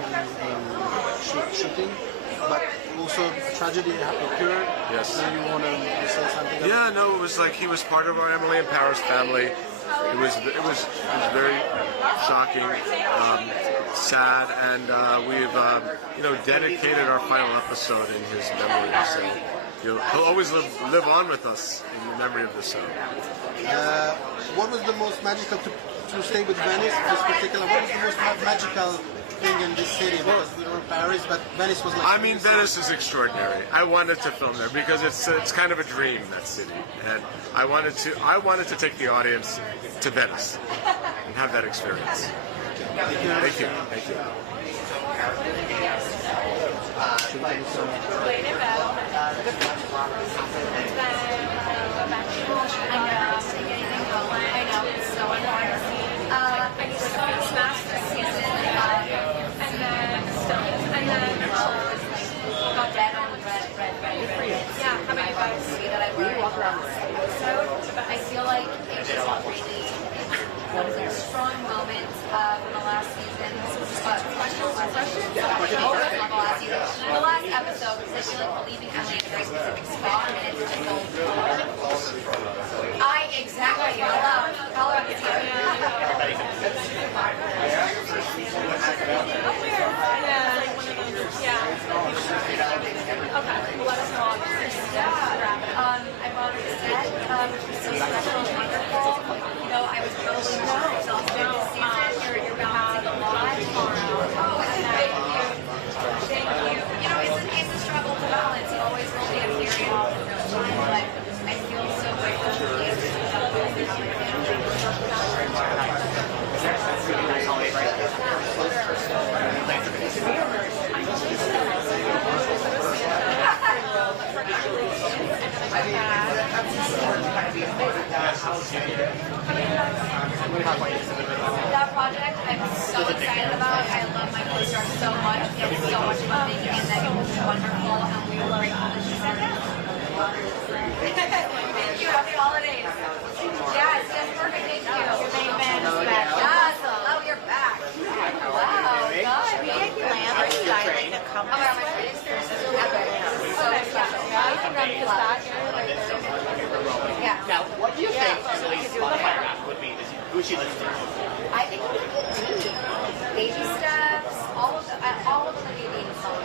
but also tragedy occurred. Yes. Do you want to say something? Yeah, no, it was like he was part of our Emily in Paris family. It was very shocking, sad, and we've dedicated our final episode in his memory. So he'll always live on with us in the memory of the show. What was the most magical to stay with Venice? This particular, what was the most magical thing in this city? Because we were in Paris, but Venice was like. I mean, Venice is extraordinary. I wanted to film there because it's kind of a dream, that city, and I wanted to take the audience to Venice and have that experience. Thank you. Thank you. Thank you. I used to face mask this season, and then stones, and then got red on red. Good for you. Yeah, how about you guys? We walk around the last season. The last episode, because I feel like we're leaving Emily in a very specific spot, and it's just exactly. Hello. I bought a set, which was so special and wonderful. You know, I was totally exhausted this season. You're balancing a lot. Oh, thank you. Thank you. You know, it's a struggle to balance. You always will be a period of no time, but I feel so grateful for you. That project I'm so excited about. I love my co-star so much. It's so much fun being in that. It was wonderful, and we were grateful that she said that. Thank you. Happy holidays. Yes, perfect. Thank you. Your main man is back. Yes. Oh, you're back. Wow. Good. Thank you, ma'am. Are you styling the company? Oh, my God, my training experience is so special. You can run his back. Yeah. Now, what do you think Lily's fire app would be? Who she lives to? I think D. Baby steps, all of the baby songs.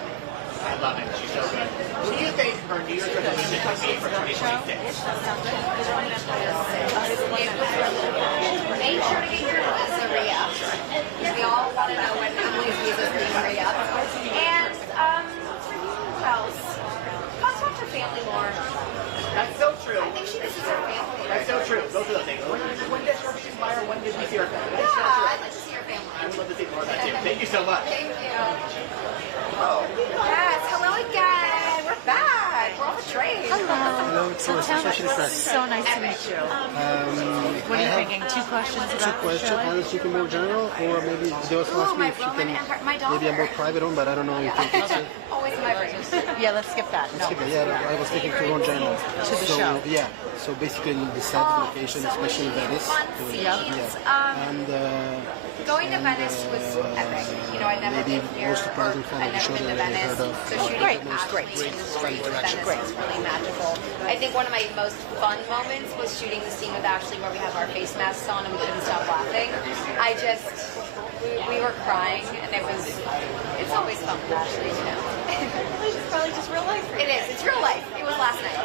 I love it. She's so good. What do you think her New Year's resolution would be for 2026? Make sure to get your visa re-up. We all want to know when Emily's visa is being re-up. And, what else? Contact her family more. That's so true. I think she misses her family. That's so true. Those are the things. When does her expire? When did we see her family? Yeah, I'd like to see her family. I would love to see more of that too. Thank you so much. Thank you. Yes, hello again. We're back. We're off a train. Hello, So tell me, so nice to meet you. What are you thinking? Two questions about the show? Either speaking more general, or maybe they also ask me if you can maybe a more private one, but I don't know if you think it's Always my brain. Yeah, let's skip that. No. Yeah, I was thinking to more general. To the show. Yeah, so basically the set location, especially Venice. And Going to Venice was epic. You know, I'd never been here. I'd never been to Venice. So shooting in the streets of Venice was really magical. I think one of my most fun moments was shooting the scene with Ashley where we have our face masks on and we couldn't stop laughing. We were crying, and it's always fun with Ashley, you know. It's probably just real life. It is. It's real life. It was last night.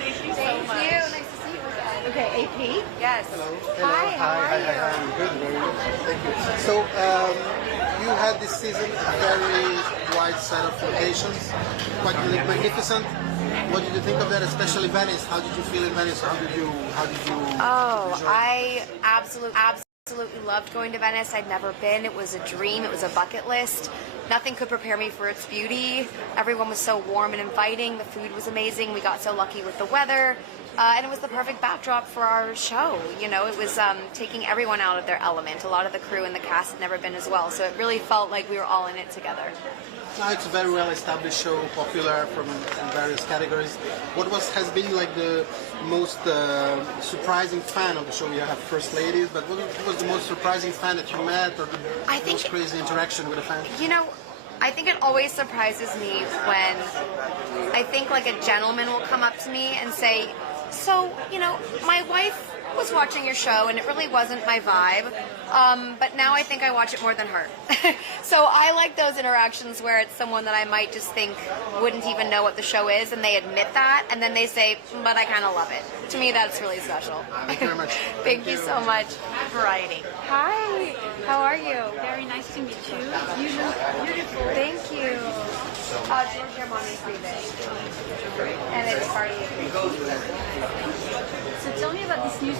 Thank you so much. Nice to see you again. Okay, AP? Yes. Hello. Hi, how are you? I'm good, very good. Thank you. So, you had this season a very wide set of locations, quite magnificent. What did you think of that, especially Venice? How did you feel in Venice? How did you? Oh, I absolutely loved going to Venice. I'd never been. It was a dream. It was a bucket list. Nothing could prepare me for its beauty. Everyone was so warm and inviting. The food was amazing. We got so lucky with the weather. And it was the perfect backdrop for our show. You know, it was taking everyone out of their element. A lot of the crew and the cast had never been as well. So it really felt like we were all in it together. It's a very well-established show, popular from various categories. What has been like the most surprising fan of the show? We have First Ladies, but what was the most surprising fan that you met, or the most crazy interaction with a fan? You know, I think it always surprises me when I think like a gentleman will come up to me and say, so, you know, my wife was watching your show and it really wasn't my vibe, but now I think I watch it more than her. So I like those interactions where it's someone that I might just think wouldn't even know what the show is, and they admit that, and then they say, but I kind of love it. To me, that's really special. Thank you very much. Thank you so much. Variety. Hi, how are you? Very nice to meet you. You look beautiful. Thank you. Your mommy's leaving. And it's party. So tell me about this new